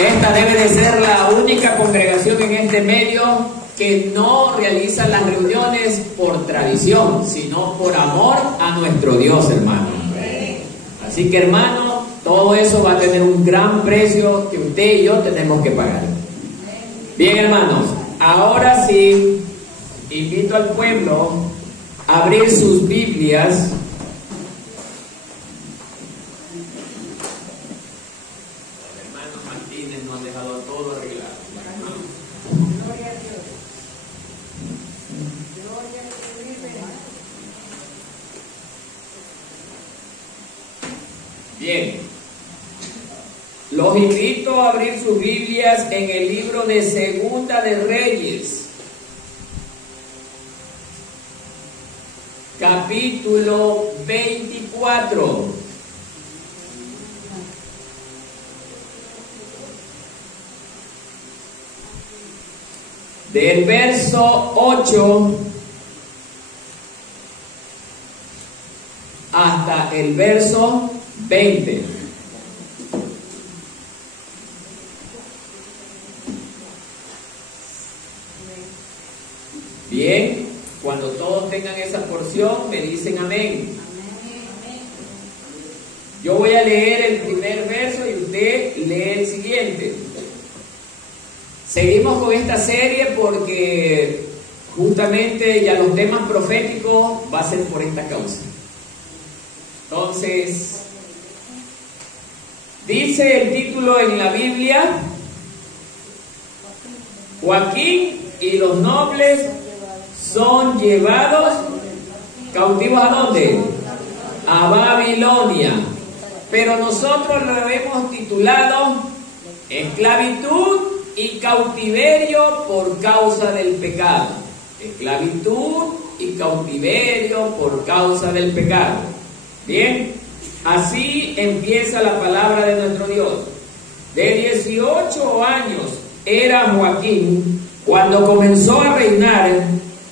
Esta debe de ser la única congregación en este medio que no realiza las reuniones por tradición, sino por amor a nuestro Dios, hermano. Así que, hermano, todo eso va a tener un gran precio que usted y yo tenemos que pagar. Bien, hermanos, ahora sí invito al pueblo a abrir sus Biblias. Bien, los invito a abrir sus Biblias en el libro de Segunda de Reyes, capítulo 24. Del verso 8 hasta el verso 20. Bien, cuando todos tengan esa porción, me dicen amén. Yo voy a leer el primer verso y usted lee el siguiente. Seguimos con esta serie porque justamente ya los temas proféticos va a ser por esta causa. Entonces, dice el título en la Biblia: Joaquín y los nobles son llevados cautivos. ¿A dónde? A Babilonia. Pero nosotros lo hemos titulado Esclavitud y cautiverio por causa del pecado. Esclavitud y cautiverio por causa del pecado. Bien, así empieza la palabra de nuestro Dios. De 18 años era Joaquín cuando comenzó a reinar,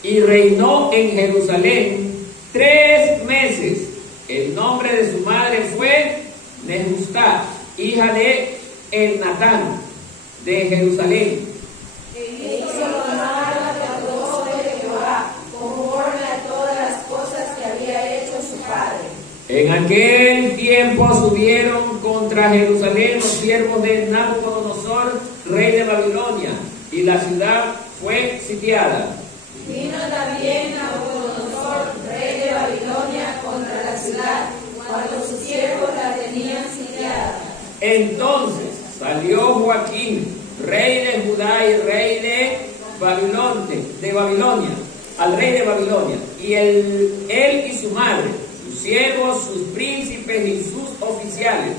y reinó en Jerusalén 3 meses. El nombre de su madre fue Nehustá, hija de Elnatán, de Jerusalén. E hizo lo malo ante los ojos de Jehová, conforme a todas las cosas que había hecho su padre. En aquel tiempo subieron contra Jerusalén los siervos de Nabucodonosor, rey de Babilonia, y la ciudad fue sitiada. Vino también Nabucodonosor, rey de Babilonia, contra la ciudad, cuando sus siervos la tenían sitiada. Entonces salió Joaquín, rey de Judá y rey de Babilonia, al rey de Babilonia, y él y su madre, sus siervos, sus príncipes y sus oficiales.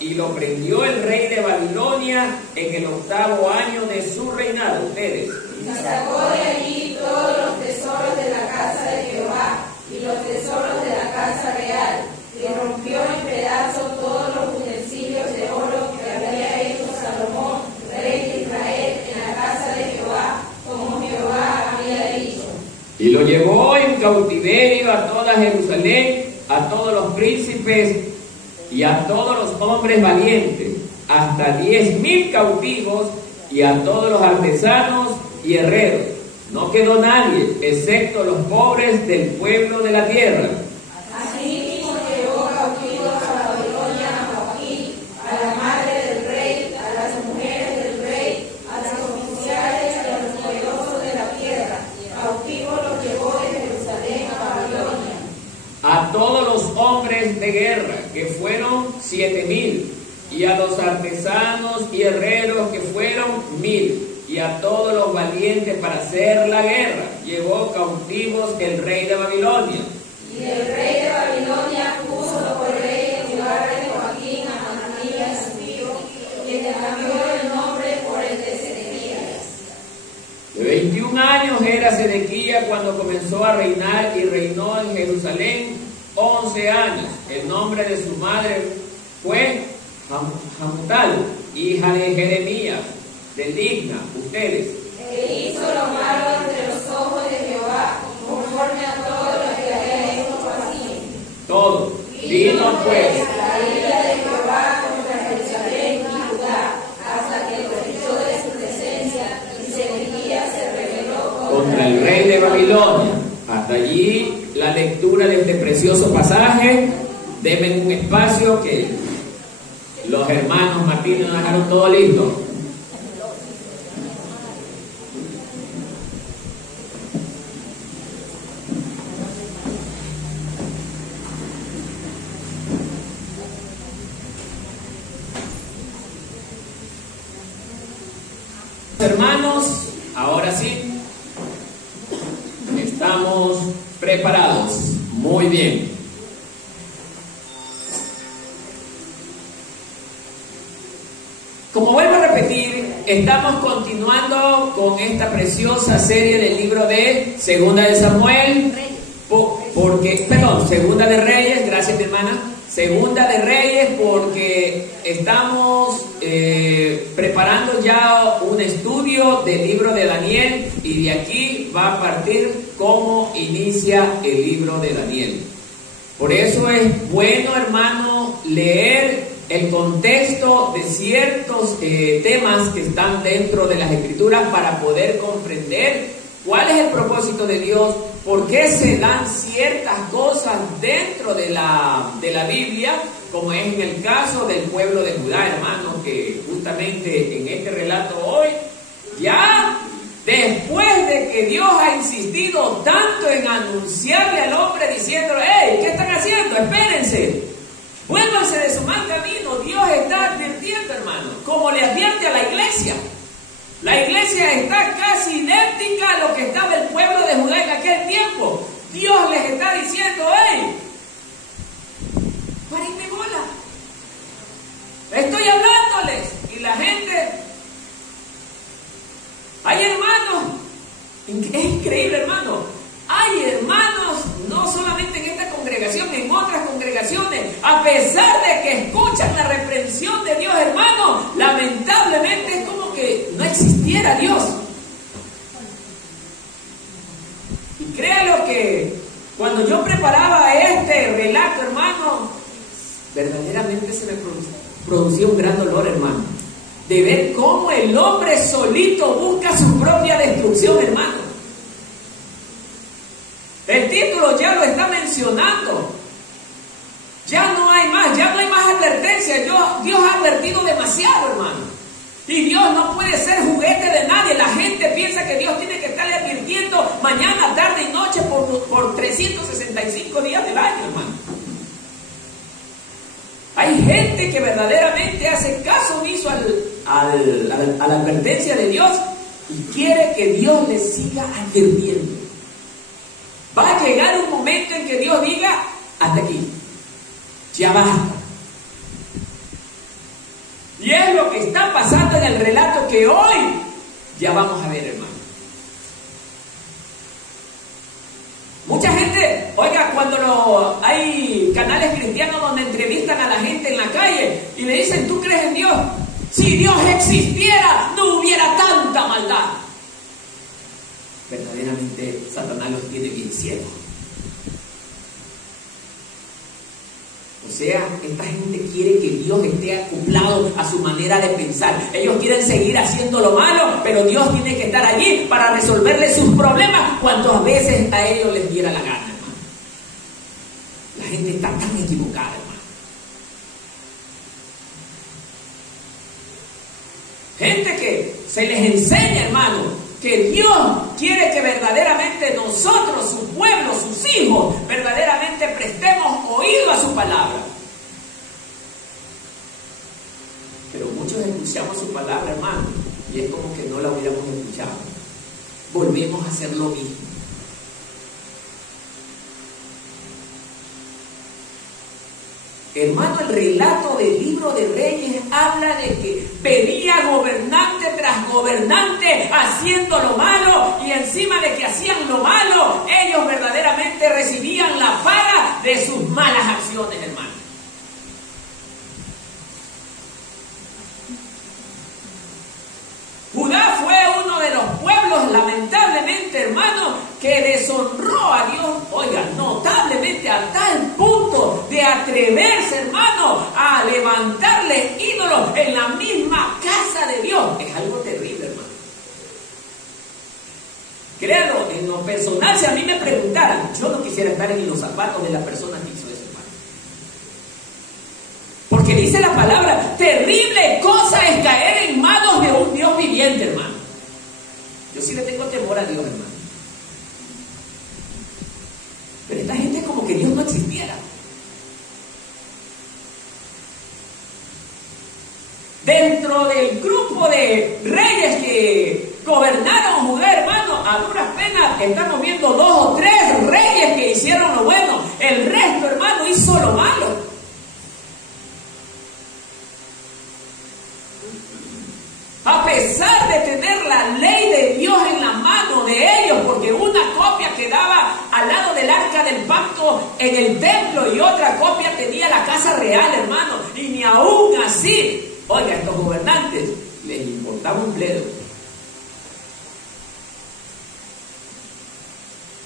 Y lo prendió el rey de Babilonia en el 8º año de su reinado. Ustedes. Y sacó de allí todos los tesoros de la casa de Jehová y los tesoros de la casa real, y rompió en pedazos todos los utensilios de oro que había hecho Salomón, rey de Israel, en la casa de Jehová, como Jehová había dicho. Y lo llevó en cautiverio a toda Jerusalén, a todos los príncipes y a todos los hombres valientes, hasta 10,000 cautivos, y a todos los artesanos y herreros. No quedó nadie, excepto los pobres del pueblo de la tierra. Asimismo llevó cautivos a Babilonia a Joaquín, a la madre del rey, a las mujeres del rey, a los oficiales y a los poderosos de la tierra. Cautivos los llevó de Jerusalén a Babilonia. A todos los hombres de guerra, que fueron 7,000, y a los artesanos y herreros, que fueron 1,000, y a todos los valientes para hacer la guerra, llevó cautivos el rey de Babilonia. Y el rey de Babilonia puso por rey en lugar de Joaquín a Mananías su tío, quien le cambió el nombre por el de Sedequías. De 21 años era Sedequías cuando comenzó a reinar, y reinó en Jerusalén 11 años. El nombre de su madre fue Hamutal, hija de Jeremías, de Libna. Ustedes. E hizo lo malo ante los ojos de Jehová, conforme a todo lo que había hecho Joaquín. Todo. Vino pues la ira de Jehová contra Jerusalén y Judá, hasta contra el rey de Babilonia. Hasta allí la lectura de este precioso pasaje. Denme un espacio que los hermanos Martín nos dejaron todo listo. Hermanos, ahora sí, estamos preparados. Muy bien. Como vuelvo a repetir, estamos continuando con esta preciosa serie del libro de Segunda de Samuel, Segunda de Reyes, gracias mi hermana. Segunda de Reyes, porque estamos preparando ya un estudio del libro de Daniel, y de aquí va a partir cómo inicia el libro de Daniel. Por eso es bueno, hermano, leer el contexto de ciertos temas que están dentro de las Escrituras para poder comprender cuál es el propósito de Dios, por qué se dan ciertas cosas dentro de la Biblia, como es en el caso del pueblo de Judá, hermano, que justamente en este relato hoy, ya después de que Dios ha insistido tanto en anunciarle al hombre diciéndole: hey, ¿qué están haciendo? Espérense, vuélvanse de su mal camino. Dios está advirtiendo, hermano, como le advierte a la iglesia. La iglesia está casi idéntica a lo que estaba el pueblo de Judá en aquel tiempo. Dios les está diciendo: hey, párenme bola, estoy hablándoles. Y la gente, hay hermanos, es increíble, hermano, hay hermanos, no solamente en esta congregación, en otras congregaciones, a pesar de que escuchan la reprensión de Dios, hermano, lamentablemente es como que no existiera Dios. Y créalo que cuando yo preparaba este relato, hermano, verdaderamente se me producía un gran dolor, hermano, de ver cómo el hombre solito busca su propia destrucción, hermano. El título ya lo está mencionando. Ya no hay más advertencia. Dios ha advertido demasiado, hermano. Y Dios no puede ser juguete de nadie. La gente piensa que Dios tiene que estarle advirtiendo mañana, tarde y noche por 365 días del año, hermano. Hay gente que verdaderamente hace caso omiso a la advertencia de Dios y quiere que Dios le siga advirtiendo. Va a llegar un momento en que Dios diga: hasta aquí, ya basta. Y es lo que está pasando en el relato que hoy ya vamos a ver, hermano. Mucha gente, oiga, cuando hay canales cristianos donde entrevistan a la gente en la calle y le dicen: ¿tú crees en Dios? Si Dios existiera, no hubiera tanta maldad. Verdaderamente Satanás los tiene bien ciegos. O sea, esta gente quiere que Dios esté acoplado a su manera de pensar. Ellos quieren seguir haciendo lo malo, pero Dios tiene que estar allí para resolverles sus problemas cuantas veces a ellos les diera la gana, hermano. La gente está tan equivocada, hermano. Gente que se les enseña, hermano, que Dios quiere que verdaderamente nosotros, su pueblo, sus hijos, verdaderamente prestemos oído a su palabra. Pero muchos escuchamos su palabra, hermano, y es como que no la hubiéramos escuchado. Volvemos a hacer lo mismo. Hermano, el relato del libro de Reyes habla de que venía gobernante tras gobernante haciendo lo malo, y encima de que hacían lo malo, ellos verdaderamente recibían la paga de sus malas acciones, hermano. Judá fue uno de los pueblos, lamentablemente, hermano, que deshonró a Dios, oiga, notablemente, a tal punto de atreverse, hermano, a levantarle ídolos en la misma casa de Dios. Es algo terrible, hermano. Créanlo, en lo personal, si a mí me preguntaran, yo no quisiera estar en los zapatos de la persona que hizo eso, hermano. Porque dice la palabra, terrible cosa es caer en manos de un Dios viviente, hermano. Yo sí le tengo temor a Dios, hermano. Pero esta gente es como que Dios no existiera. Dentro del grupo de reyes que gobernaron Judá, hermano, a duras penas estamos viendo 2 o 3 reyes que hicieron lo bueno. El resto, hermano, hizo lo malo. A pesar de tener la ley de Dios en la mano de ellos, porque una copia quedaba al lado del arca del pacto en el templo y otra copia tenía la casa real, hermano, y ni aún así, oiga, estos gobernantes les importaba un bledo.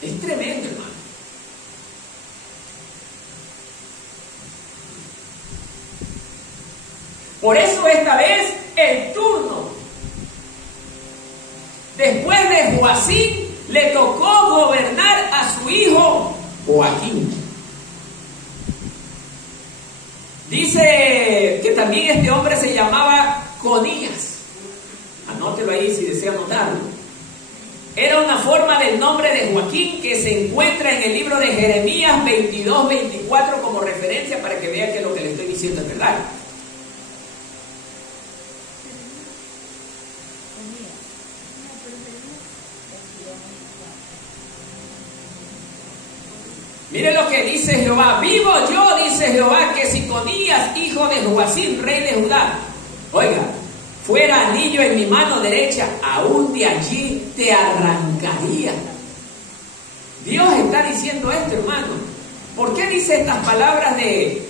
Es tremendo, hermano. Por eso esta vez el turno, después de Joacim, le tocó gobernar a su hijo Joaquín. Dice que también este hombre se llamaba Conías. Anótelo ahí si desea anotarlo. Era una forma del nombre de Joaquín que se encuentra en el libro de Jeremías 22-24 como referencia para que vea que lo que le estoy diciendo es verdad. Mire lo que dice Jehová: vivo yo, dice Jehová, que si Conías, hijo de Joacim, rey de Judá, oiga, fuera anillo en mi mano derecha, aún de allí te arrancaría. Dios está diciendo esto, hermano. ¿Por qué dice estas palabras de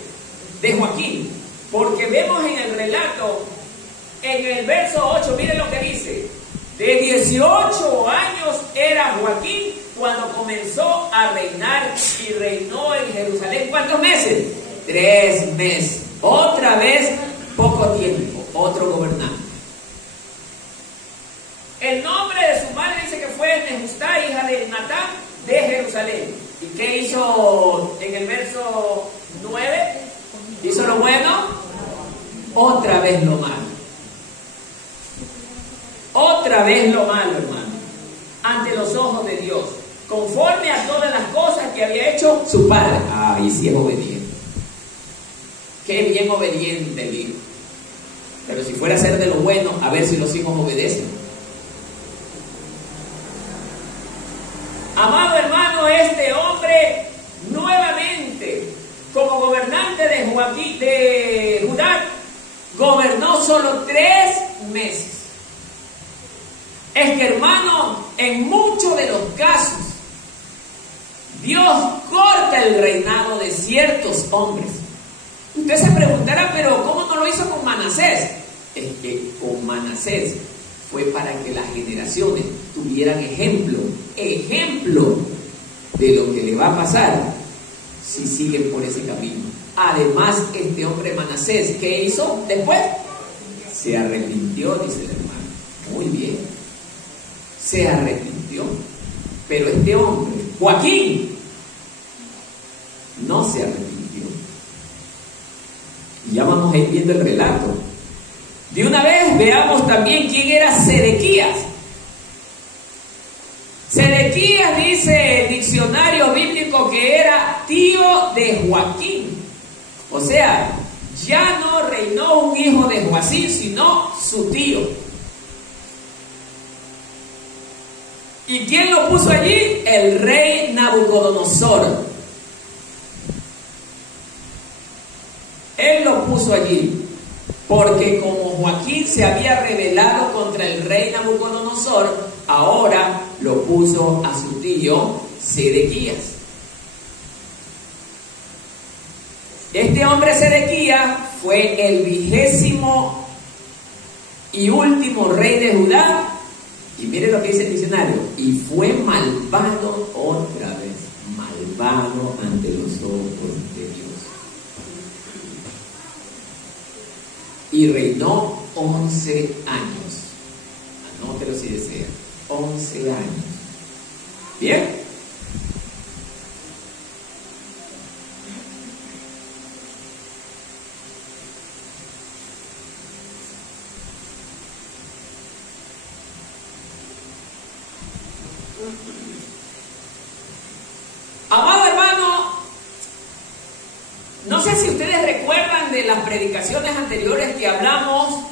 Joaquín? Porque vemos en el relato, en el verso 8, miren lo que dice: de 18 años era Joaquín cuando comenzó a reinar, y reinó en Jerusalén. ¿Cuántos meses? 3 meses. Otra vez, poco tiempo, otro gobernante. El nombre de su madre dice que fue Nehustá, hija de Natán, de Jerusalén. ¿Y qué hizo en el verso 9? ¿Hizo lo bueno? Otra vez lo malo. Otra vez lo malo, hermano, ante los ojos de Dios, conforme a todas las cosas que había hecho su padre. Y sí es obediente. Qué bien obediente el hijo. Pero si fuera a ser de lo bueno, a ver si los hijos obedecen. Amado hermano, este hombre nuevamente, como gobernante de Joaquín, de Judá, gobernó solo 3 meses. Es que, hermano, en muchos de los casos, Dios corta el reinado de ciertos hombres. Usted se preguntará, pero ¿cómo no lo hizo con Manasés? Es que con Manasés fue para que las generaciones tuvieran ejemplo de lo que le va a pasar si siguen por ese camino. Además, este hombre Manasés, ¿qué hizo después? Se arrepintió, dice el hermano. Muy bien. Se arrepintió. Pero este hombre, Joaquín, no se arrepintió. Y ya vamos a ir viendo el relato. De una vez veamos también quién era Sedequías. Sedequías, dice el diccionario bíblico, que era tío de Joaquín. O sea, ya no reinó un hijo de Joacim, sino su tío. ¿Y quién lo puso allí? El rey Nabucodonosor. Él lo puso allí porque como Joaquín se había rebelado contra el rey Nabucodonosor, ahora lo puso a su tío Sedequías. Este hombre Sedequías fue el 20º y último rey de Judá. Y mire lo que dice el diccionario: y fue malvado otra vez, malvado ante los ojos de Dios. Y reinó 11 años. Anótelo si desea. 11 años. Bien. Amado hermano, no sé si ustedes recuerdan de las predicaciones anteriores que hablamos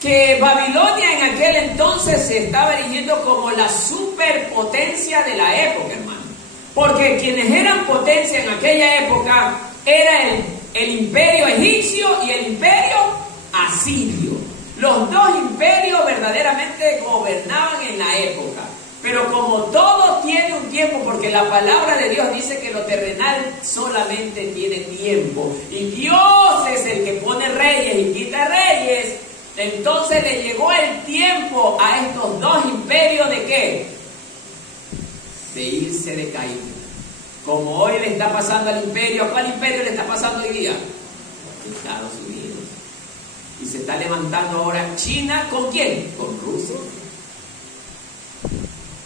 que Babilonia en aquel entonces se estaba erigiendo como la superpotencia de la época, hermano. Porque quienes eran potencia en aquella época era el imperio egipcio y el imperio asirio. Los dos imperios verdaderamente gobernaban en la época. Pero como todo tiene un tiempo, porque la palabra de Dios dice que lo terrenal solamente tiene tiempo, y Dios es el que pone reyes y quita reyes, entonces le llegó el tiempo a estos dos imperios ¿de qué? De irse de caída. Como hoy le está pasando al imperio, ¿a cuál imperio le está pasando hoy día? Estados Unidos. Y se está levantando ahora China, ¿con quién? Con Rusia.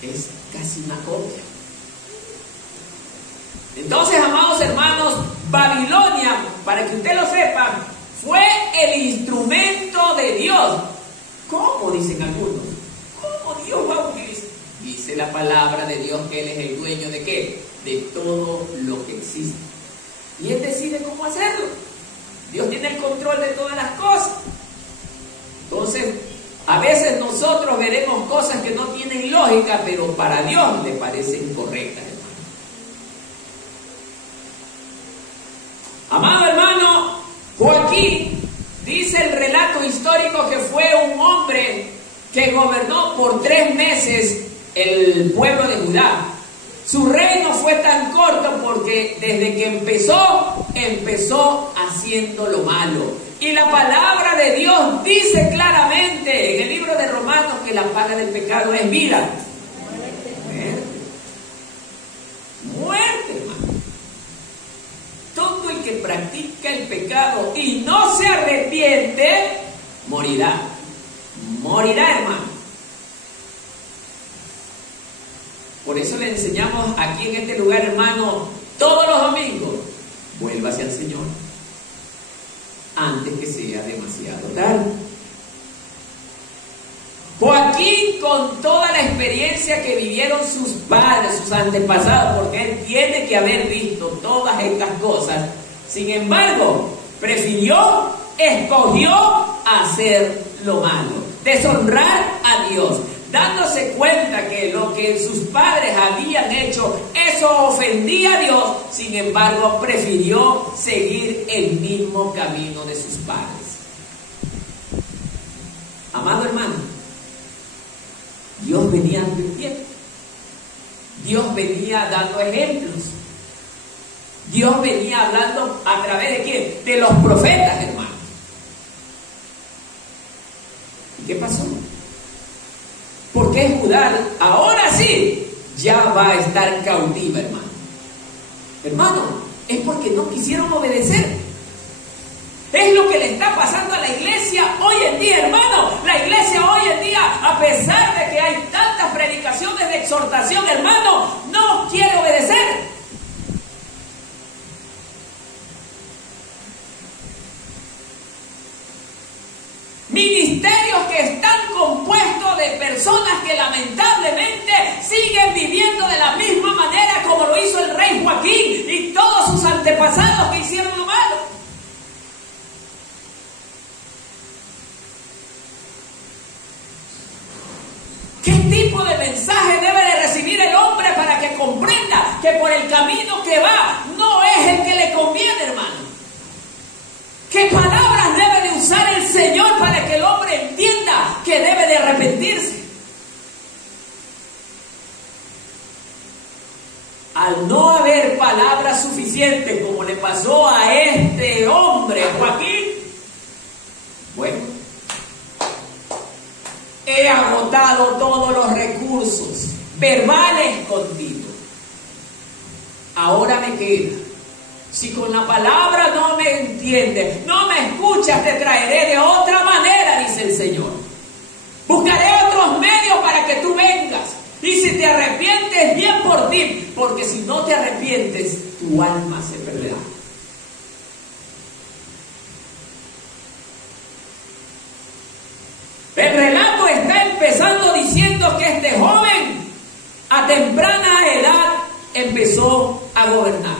Es casi una copia. Entonces, amados hermanos, Babilonia, para que usted lo sepa, fue el instrumento de Dios. ¿Cómo? Dicen algunos. ¿Cómo Dios va a utilizar? Dice la palabra de Dios que Él es el dueño ¿de qué? De todo lo que existe. Y Él decide cómo hacerlo. Dios tiene el control de todas las cosas. Entonces, a veces nosotros veremos cosas que no tienen lógica, pero para Dios le parecen correctas, hermano. Amado hermano, Joaquín dice el relato histórico que fue un hombre que gobernó por 3 meses el pueblo de Judá. Su reino fue tan corto porque desde que empezó haciendo lo malo. Y la palabra de Dios dice claramente en el libro de Romanos que la paga del pecado es vida. Muerte, hermano. Todo el que practica el pecado y no se arrepiente, morirá. Morirá, hermano. Por eso le enseñamos aquí en este lugar, hermano, todos los domingos, vuélvase al Señor antes que sea demasiado tarde. Joaquín, con toda la experiencia que vivieron sus padres, sus antepasados, porque él tiene que haber visto todas estas cosas, sin embargo, escogió hacer lo malo, deshonrar a Dios, dándose cuenta que lo que sus padres habían hecho, eso ofendía a Dios. Sin embargo, prefirió seguir el mismo camino de sus padres. Amado hermano, Dios venía advirtiendo. Dios venía dando ejemplos. Dios venía hablando a través de ¿quién? De los profetas, hermano. ¿Y qué pasó? Porque Judá ahora sí ya va a estar cautiva, hermano. Hermano, es porque no quisieron obedecer. Es lo que le está pasando a la iglesia hoy en día, hermano. La iglesia hoy en día, a pesar de que hay tantas predicaciones de exhortación, hermano, no quiere obedecer. Ministerios que están compuestos de personas que lamentablemente siguen viviendo de la misma manera como lo hizo el rey Joaquín y todos sus antepasados que hicieron lo malo. ¿Qué tipo de mensaje debe de recibir el hombre para que comprenda que por el camino que va no es el que le conviene, hermano? ¿Qué palabras debe de usar el Señor para que el hombre entienda que debe de arrepentirse? Al no haber palabras suficientes, como le pasó a este hombre, Joaquín, bueno, he agotado todos los recursos verbales contigo. Ahora me queda. Si con la palabra no me entiendes, no me escuchas, te traeré de otra manera, dice el Señor. Buscaré otros medios para que tú vengas. Y si te arrepientes, bien mal por ti, porque si no te arrepientes, tu alma se perderá. El relato está empezando diciendo que este joven a temprana edad empezó a gobernar.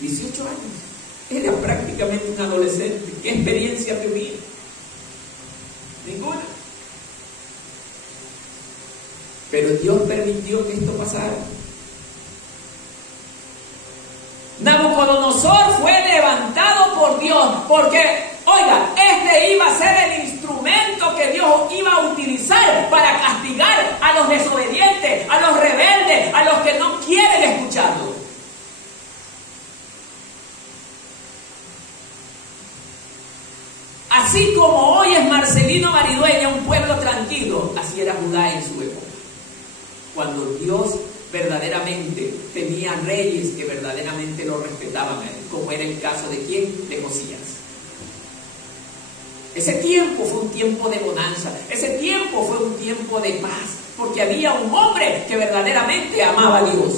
18 años. Era prácticamente un adolescente. ¿Qué experiencia tenía? Ninguna. Pero Dios permitió que esto pasara. Nabucodonosor fue levantado por Dios porque, oiga, este iba a ser el instrumento que Dios iba a utilizar para castigar a los desobedientes, a los rebeldes, a los que no quieren escucharlo. Así como hoy es Marcelino Maridueña un pueblo tranquilo, así era Judá en su época. Cuando Dios verdaderamente tenía reyes que verdaderamente lo respetaban a él, como era el caso de ¿quién? De Josías. Ese tiempo fue un tiempo de bonanza, ese tiempo fue un tiempo de paz, porque había un hombre que verdaderamente amaba a Dios.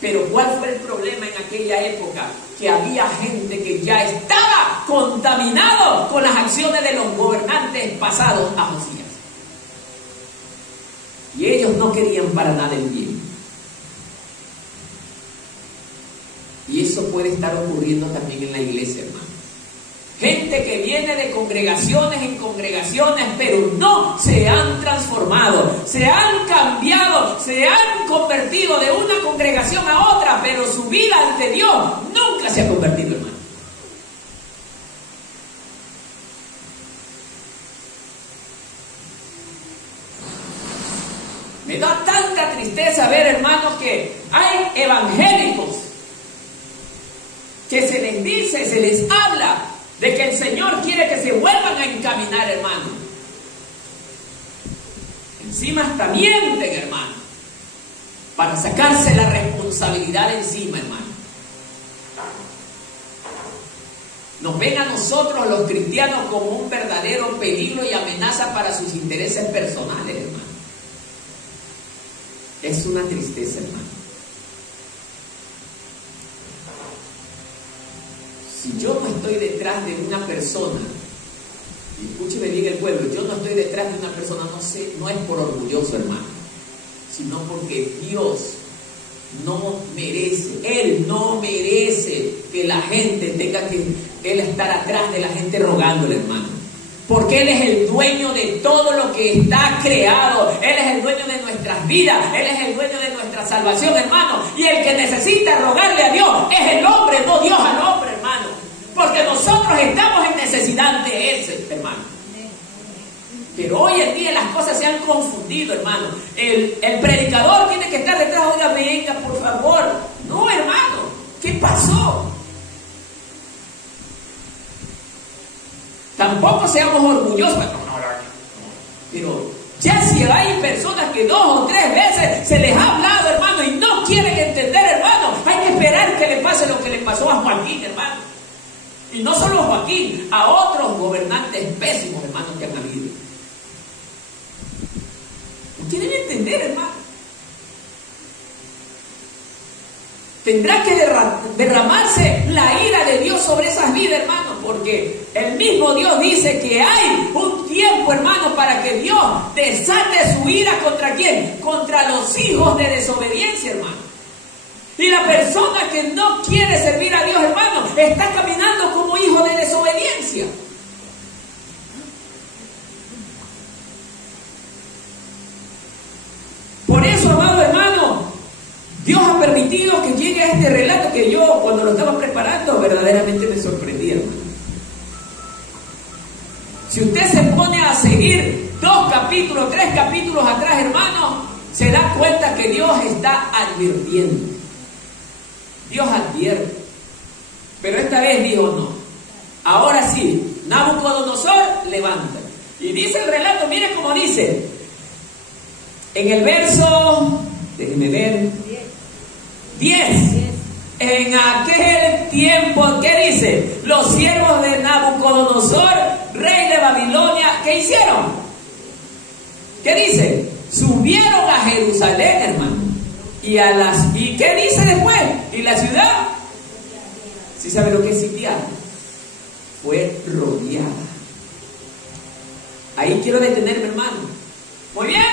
Pero ¿cuál fue el problema en aquella época? Que había gente que ya estaba contaminado con las acciones de los gobernantes pasados a Josías. Y ellos no querían para nada el bien. Y eso puede estar ocurriendo también en la iglesia, hermano. Gente que viene de congregaciones en congregaciones, pero no se han transformado, se han cambiado, se han convertido de una congregación a otra, pero su vida ante Dios nunca se ha convertido, hermano. Me da tanta tristeza ver, hermanos, que hay evangélicos que se les dice, se les habla de que el Señor quiere que se vuelvan a encaminar, hermano. Encima hasta mienten, hermano, para sacarse la responsabilidad encima, hermano. Nos ven a nosotros los cristianos como un verdadero peligro y amenaza para sus intereses personales, hermano. Es una tristeza, hermano. Si yo no estoy detrás de una persona, y escúcheme bien el pueblo, yo no estoy detrás de una persona, no es por orgulloso, hermano, sino porque Dios no merece, Él no merece que la gente tenga que Él estar atrás de la gente rogándole, hermano. Porque Él es el dueño de todo lo que está creado. Él es el dueño de nuestras vidas. Él es el dueño de nuestra salvación, hermano. Y el que necesita rogarle a Dios es el hombre, no Dios al hombre, hermano. Porque nosotros estamos en necesidad de Él, hermano. Pero hoy en día las cosas se han confundido, hermano. El predicador tiene que estar detrás, oiga, venga, por favor. No, hermano. ¿Qué pasó? Tampoco seamos orgullosos, pero ya si hay personas que 2 o 3 veces se les ha hablado, hermano, y no quieren entender, hermano, hay que esperar que le pase lo que le pasó a Joaquín, hermano. Y no solo a Joaquín, a otros gobernantes pésimos, hermanos, que han habido. No quieren entender, hermano. Tendrá que derramarse la ira de Dios sobre esas vidas, hermano, porque el mismo Dios dice que hay un tiempo, hermano, para que Dios desate su ira ¿contra quién? Contra los hijos de desobediencia, hermano. Y la persona que no quiere servir a Dios, hermano, está caminando como hijo de desobediencia. Por eso, amado hermano, Dios ha permitido que llegue a este relato que yo, cuando lo estaba preparando, verdaderamente me sorprendí, hermano. Si usted se pone a seguir 2 capítulos, 3 capítulos atrás, hermano, se da cuenta que Dios está advirtiendo. Dios advierte. Pero esta vez dijo no. Ahora sí, Nabucodonosor levanta. Y dice el relato, mire cómo dice. En el verso, déjenme ver, 10. En aquel tiempo, ¿qué dice? Los siervos de Nabucodonosor, rey de Babilonia, ¿qué hicieron? ¿Qué dice? Subieron a Jerusalén, hermano. ¿Y qué dice después? Y la ciudad, ¿sí sabe lo que es sitiada? Fue rodeada. Ahí quiero detenerme, hermano. Muy bien.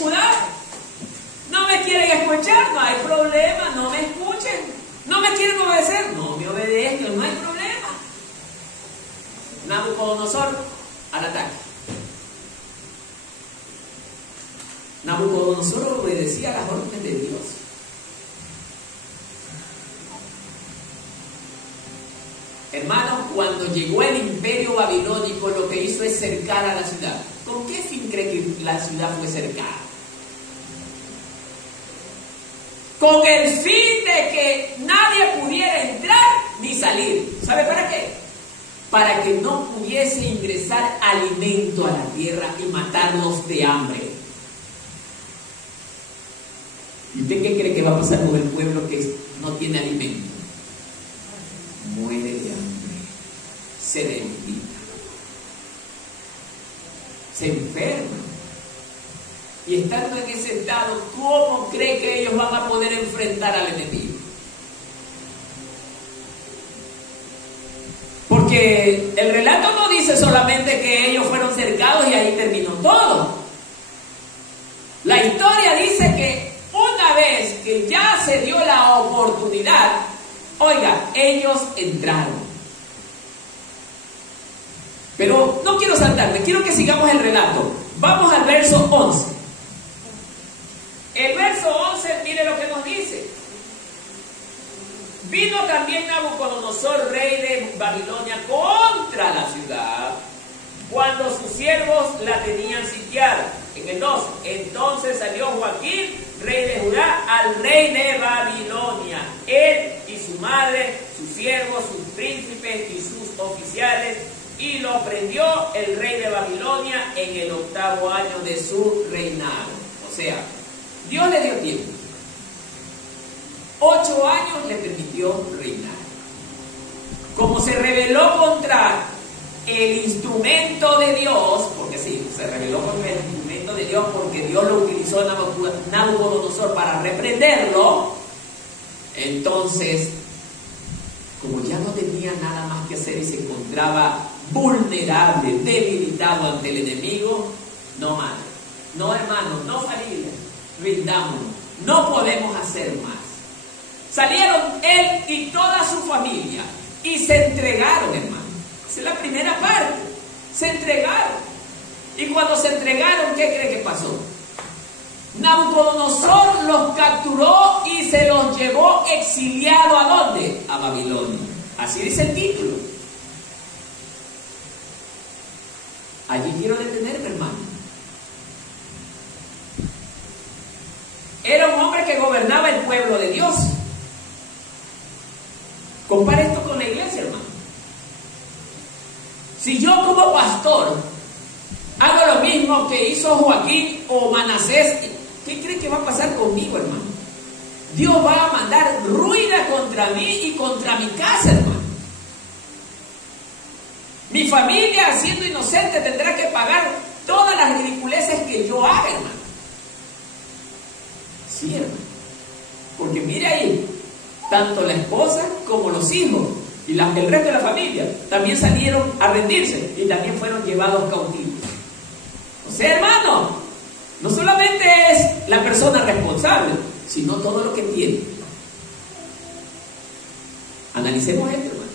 Judá, no me quieren escuchar, no hay problema, no me escuchen. No me quieren obedecer, no me obedezcan, no hay problema. Nabucodonosor al ataque. Nabucodonosor obedecía las órdenes de Dios. Hermanos, cuando llegó el imperio babilónico, lo que hizo es cercar a la ciudad. ¿Con qué fin cree que la ciudad fue cercada? Con el fin de que nadie pudiera entrar ni salir. ¿Sabe para qué? Para que no pudiese ingresar alimento a la tierra y matarnos de hambre. ¿Y usted qué cree que va a pasar con el pueblo que no tiene alimento? Muere de hambre, se debilita, se enferma. Y estando en ese estado, ¿cómo cree que ellos van a poder enfrentar al enemigo? Porque el relato no dice solamente que ellos fueron cercados y ahí terminó todo. La historia dice que una vez que ya se dio la oportunidad, oiga, ellos entraron. Pero no quiero saltarme, quiero que sigamos el relato. Vamos al verso 11. El verso 11, mire lo que nos dice. Vino también Nabucodonosor, rey de Babilonia, contra la ciudad, cuando sus siervos la tenían sitiada. En el 2, entonces salió Joaquín, rey de Judá, al rey de Babilonia, él y su madre, sus siervos, sus príncipes y sus oficiales, y lo prendió el rey de Babilonia en el 8º año de su reinado. O sea, Dios le dio tiempo. 8 años le permitió reinar. Como se rebeló contra el instrumento de Dios, porque sí, se rebeló contra el instrumento de Dios porque Dios lo utilizó a Nabucodonosor para reprenderlo, entonces, como ya no tenía nada más que hacer y se encontraba vulnerable, debilitado ante el enemigo, no madre, no hermanos, no familia, rindámonos, no podemos hacer más. Salieron él y toda su familia y se entregaron, hermano. Esa es la primera parte. Se entregaron. Y cuando se entregaron, ¿qué cree que pasó? Nabucodonosor los capturó y se los llevó exiliado. ¿A dónde? A Babilonia. Así dice el título. Allí quiero detenerme, hermano. Era un hombre que gobernaba el pueblo de Dios. Compare esto con la iglesia, hermano. Si yo como pastor hago lo mismo que hizo Joaquín o Manasés, ¿qué cree que va a pasar conmigo, hermano? Dios va a mandar ruina contra mí y contra mi casa, hermano. Mi familia, siendo inocente, tendrá que pagar todas las ridiculeces que yo haga, hermano. Sí, hermano. Porque mire ahí, tanto la esposa como los hijos y el resto de la familia también salieron a rendirse y también fueron llevados cautivos. O sea, hermano, no solamente es la persona responsable, sino todo lo que tiene. Analicemos esto, hermano.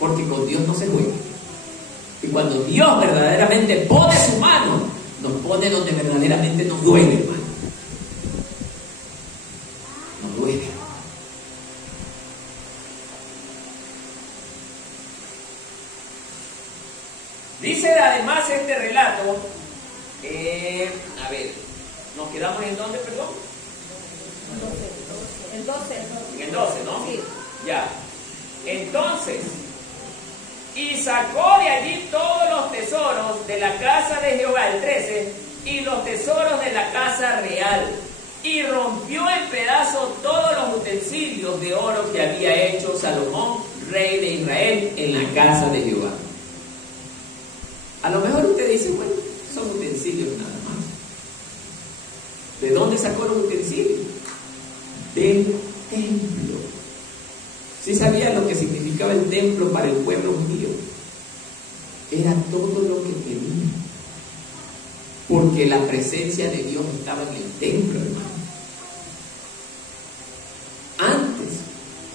Porque con Dios no se juega. Y cuando Dios verdaderamente pone su mano, nos pone donde verdaderamente nos duele, hermano. Nos duele. Dice además este relato, a ver, nos quedamos en dónde, perdón. El 12. En el 12, ¿no? Sí. Ya. Entonces, y sacó de allí todos los tesoros de la casa de Jehová, el 13, y los tesoros de la casa real, y rompió en pedazos todos los utensilios de oro que había hecho Salomón, rey de Israel, en la casa de Jehová. A lo mejor usted dice, bueno, son utensilios nada más. ¿De dónde sacó los utensilios? Del templo. ¿Sí sabían lo que significaba el templo para el pueblo judío? Era todo lo que tenía. Porque la presencia de Dios estaba en el templo, hermano. Antes,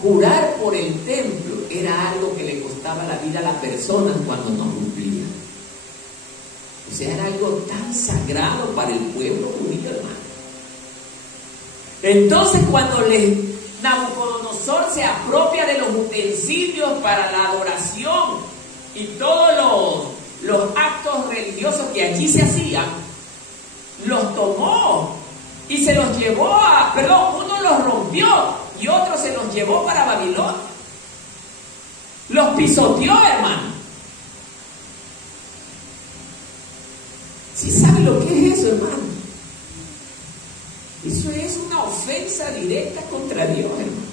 jurar por el templo era algo que le costaba la vida a las personas cuando no cumplían. O sea, era algo tan sagrado para el pueblo judío, hermano. Entonces, cuando Nabucodonosor se apropia de los utensilios para la adoración y todos los actos religiosos que allí se hacían, los tomó y se los llevó uno los rompió y otro se los llevó para Babilonia. Los pisoteó, hermano. ¿Sí sabe lo que es eso, hermano? Eso es una ofensa directa contra Dios, hermano.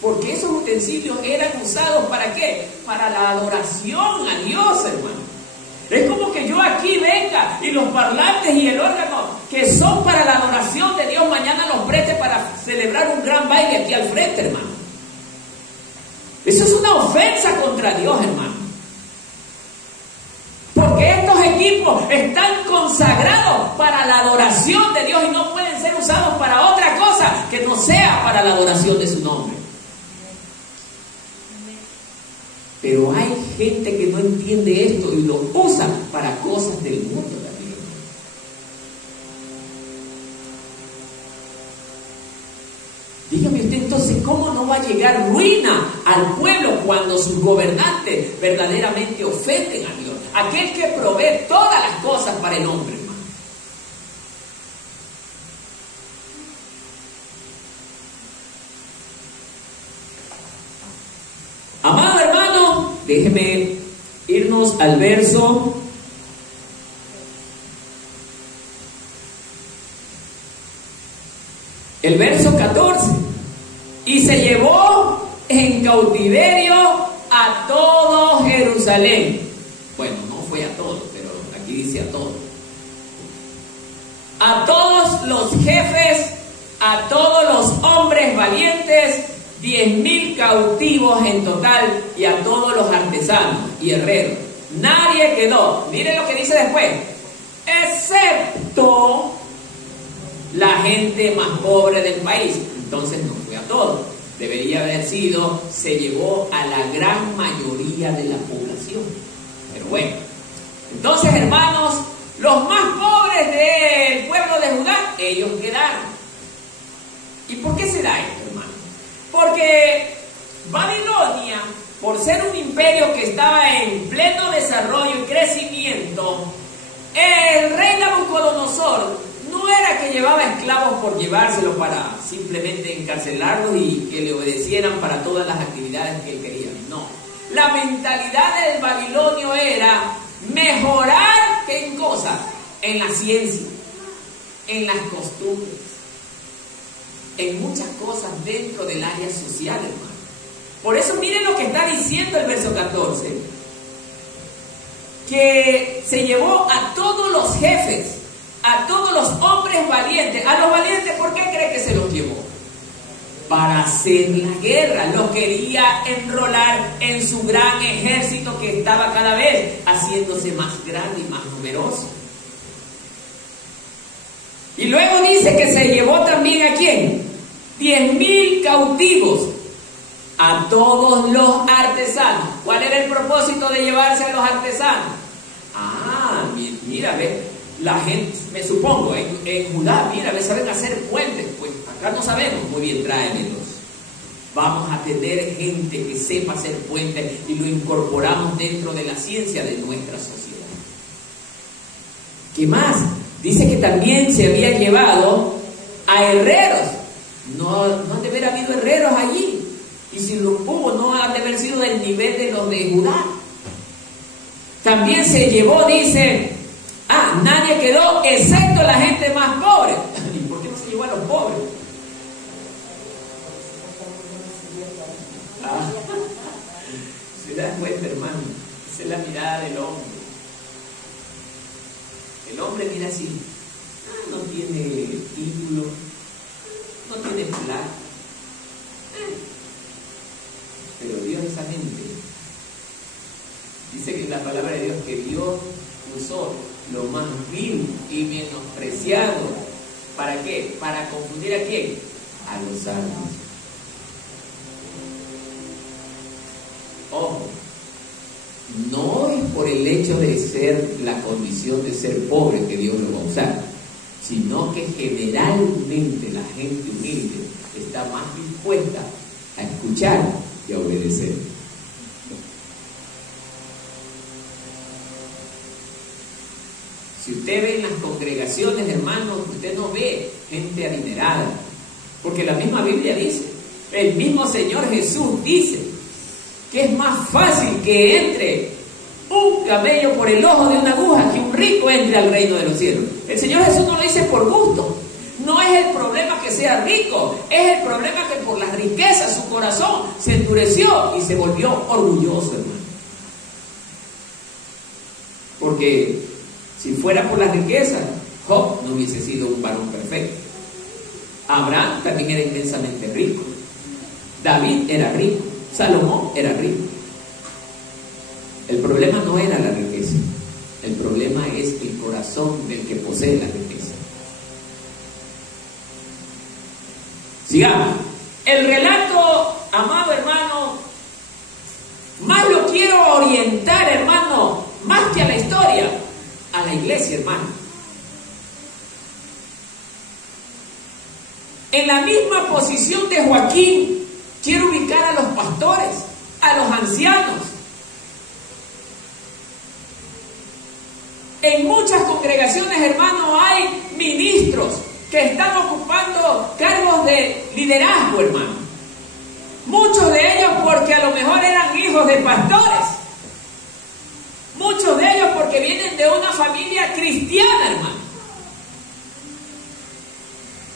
Porque esos utensilios eran usados ¿para qué? Para la adoración a Dios, hermano. Es como que yo aquí venga y los parlantes y el órgano que son para la adoración de Dios mañana los preste para celebrar un gran baile aquí al frente, hermano. Eso es una ofensa contra Dios, hermano. Porque estos equipos están consagrados para la adoración de Dios y no pueden ser usados para otra cosa que no sea para la adoración de su nombre. Pero hay gente que no entiende esto y lo usa para cosas del mundo también. Dígame usted entonces, ¿cómo no va a llegar ruina al pueblo cuando sus gobernantes verdaderamente ofenden a Dios? Aquel que provee todas las cosas para el hombre, hermano. Amado hermano, déjeme irnos al verso 14. Y se llevó en cautiverio a todo Jerusalén. Bueno, no fue a todos, pero aquí dice a todos. A todos los jefes, a todos los hombres valientes, 10,000 cautivos en total, y a todos los artesanos y herreros. Nadie quedó. Miren lo que dice después. Excepto la gente más pobre del país. Entonces no fue a todos. Debería haber sido, se llevó a la gran mayoría de la población. Pero bueno. Entonces, hermanos, los más pobres del pueblo de Judá, ellos quedaron. ¿Y por qué se da esto, hermano? Porque Babilonia, por ser un imperio que estaba en pleno desarrollo y crecimiento, el rey Nabucodonosor no era que llevaba esclavos por llevárselos para simplemente encarcelarlos y que le obedecieran para todas las actividades que él quería. No. La mentalidad del babilonio era mejorar, ¿qué en cosa? En la ciencia, en las costumbres, en muchas cosas dentro del área social, hermano. Por eso miren lo que está diciendo el verso 14, que se llevó a todos los jefes, a todos los hombres valientes. A los valientes, ¿por qué cree que se los llevó? Para hacer la guerra. Los quería enrolar en su gran ejército que estaba cada vez haciéndose más grande y más numeroso. Y luego dice que se llevó también ¿a quién? 10,000 cautivos, a todos los artesanos. ¿Cuál era el propósito de llevarse a los artesanos? Mira, ve, la gente, me supongo, en Judá, mira, ve, saben hacer puentes. Pues acá no sabemos. Muy bien, tráemelos. Vamos a tener gente que sepa hacer puentes y lo incorporamos dentro de la ciencia de nuestra sociedad. ¿Qué más? Dice que también se había llevado a herreros. No han de haber habido herreros allí. Y si lo hubo, no han de haber sido del nivel de los de Judá. También se llevó, dice, nadie quedó excepto la gente más pobre. ¿Y por qué no se llevó a los pobres? Se da cuenta, hermano. Esa es la mirada del hombre. El hombre mira así. tiene título, no tiene plata. Pero Dios es esa gente. Dice que en la palabra de Dios que Dios usó lo más vil y menospreciado. ¿Para qué? ¿Para confundir a quién? A los sabios. Ojo, no es por el hecho de ser la condición de ser pobre que Dios lo va a usar, sino que generalmente la gente humilde está más dispuesta a escuchar y a obedecer. Si usted ve en las congregaciones, hermanos, usted no ve gente adinerada, porque la misma Biblia dice, el mismo Señor Jesús dice que es más fácil que entre un camello por el ojo de una aguja que un rico entre al reino de los cielos. El Señor Jesús no lo dice por gusto. No es el problema que sea rico, es el problema que por las riquezas su corazón se endureció y se volvió orgulloso, hermano. Porque si fuera por las riquezas, Job no hubiese sido un varón perfecto. Abraham también era inmensamente rico. David era rico. Salomón era rico. El problema no era la riqueza. El problema es el corazón del que posee la riqueza. Sigamos. El relato, amado hermano, más lo quiero orientar, hermano, más que a la historia, a la iglesia, hermano. En la misma posición de Joaquín, quiero ubicar a los pastores, a los ancianos. En muchas congregaciones, hermano, hay ministros que están ocupando cargos de liderazgo, hermano. Muchos de ellos porque a lo mejor eran hijos de pastores. Muchos de ellos porque vienen de una familia cristiana, hermano.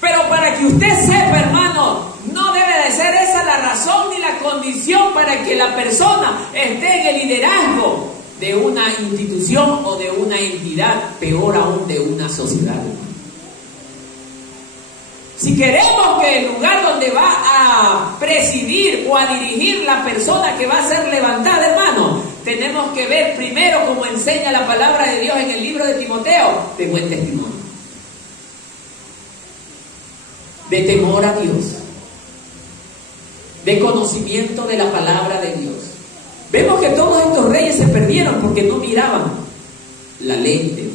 Pero para que usted sepa, hermano, no debe de ser esa la razón ni la condición para que la persona esté en el liderazgo de una institución o de una entidad, peor aún de una sociedad. Si queremos que el lugar donde va a presidir o a dirigir la persona que va a ser levantada, hermano, tenemos que ver primero, como enseña la palabra de Dios en el libro de Timoteo, de buen testimonio, de temor a Dios, de conocimiento de la palabra de Dios. Vemos que todos estos reyes se perdieron porque no miraban la ley de Dios.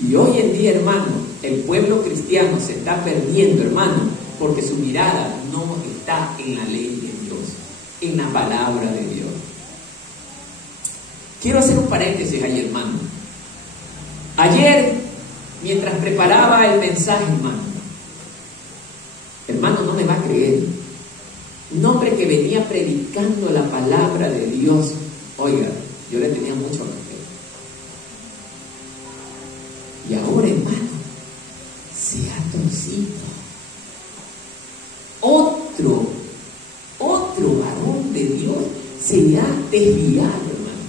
Y hoy en día, hermano, el pueblo cristiano se está perdiendo, hermano, porque su mirada no está en la ley de Dios, en la palabra de Dios. Quiero hacer un paréntesis ahí, hermano. Ayer, mientras preparaba el mensaje, hermano, no me va a creer. Un hombre que venía predicando la palabra de Dios, oiga, yo le tenía mucho respeto. Y ahora, hermano, se ha torcido. Otro varón de Dios se ha desviado, hermano.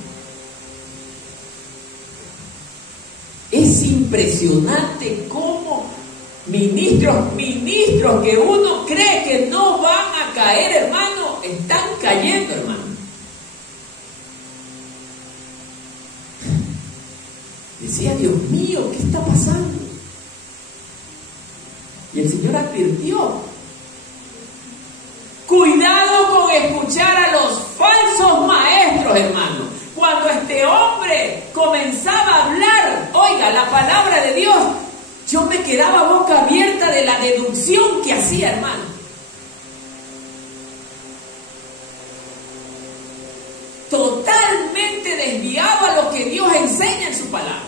Es impresionante cómo ministros que uno cree que no van a caer, hermano, están cayendo, hermano. Decía, Dios mío, ¿qué está pasando? Y el Señor advirtió: cuidado con escuchar a los falsos maestros, hermano. Cuando este hombre comenzaba a hablar, oiga, la palabra de Dios, yo me quedaba boca abierta de la deducción que hacía, hermano. Totalmente desviado a lo que Dios enseña en su palabra.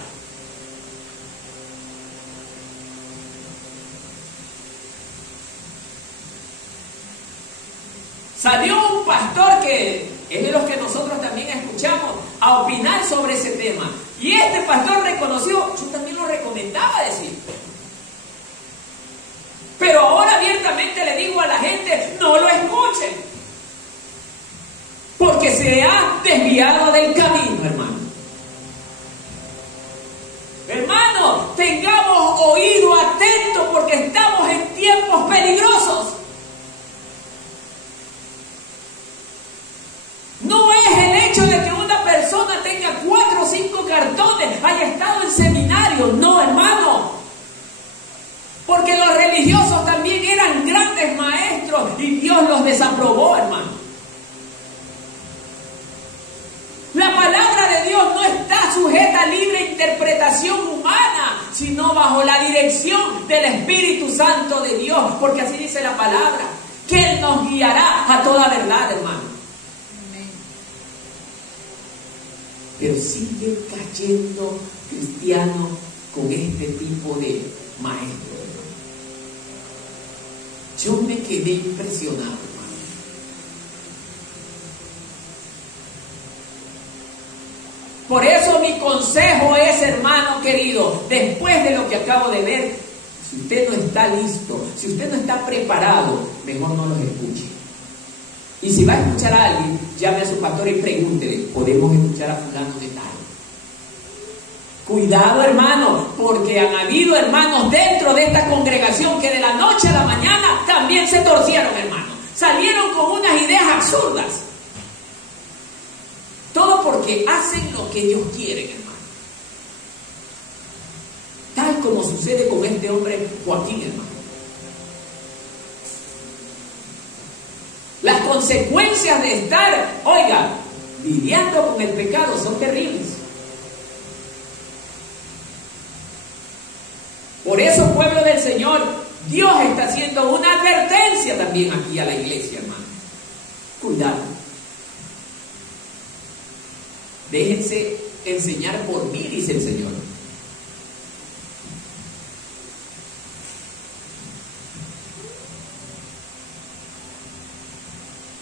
Salió un pastor que es de los que nosotros también escuchamos a opinar sobre ese tema. Y este pastor reconoció, yo también lo recomendaba decir. Pero ahora abiertamente le digo a la gente, no lo escuchen. Porque se ha desviado del camino, hermano. tengamos oído atento porque estamos en tiempos peligrosos. No es el hecho de que una persona tenga 4 o 5 cartones, haya estado en seminario, no, hermano. Porque los religiosos también eran grandes maestros y Dios los desaprobó, hermano. La palabra de Dios no está sujeta a libre interpretación humana, sino bajo la dirección del Espíritu Santo de Dios, porque así dice la palabra, que Él nos guiará a toda verdad, hermano. Pero siguen cayendo cristianos con este tipo de maestros, hermano. Yo me quedé impresionado, hermano. Por eso mi consejo es, hermano querido, después de lo que acabo de ver, si usted no está listo, si usted no está preparado, mejor no los escuche. Y si va a escuchar a alguien, llame a su pastor y pregúntele, ¿podemos escuchar a fulano de tal? Cuidado, hermano, porque han habido hermanos dentro de esta congregación que de la noche a la mañana también se torcieron, hermano. Salieron con unas ideas absurdas. Todo porque hacen lo que ellos quieren, hermano. Tal como sucede con este hombre Joaquín, hermano. Las consecuencias de estar, oiga, lidiando con el pecado son terribles. Por eso, pueblo del Señor, Dios está haciendo una advertencia también aquí a la iglesia, hermano. Cuidado. Déjense enseñar por mí, dice el Señor.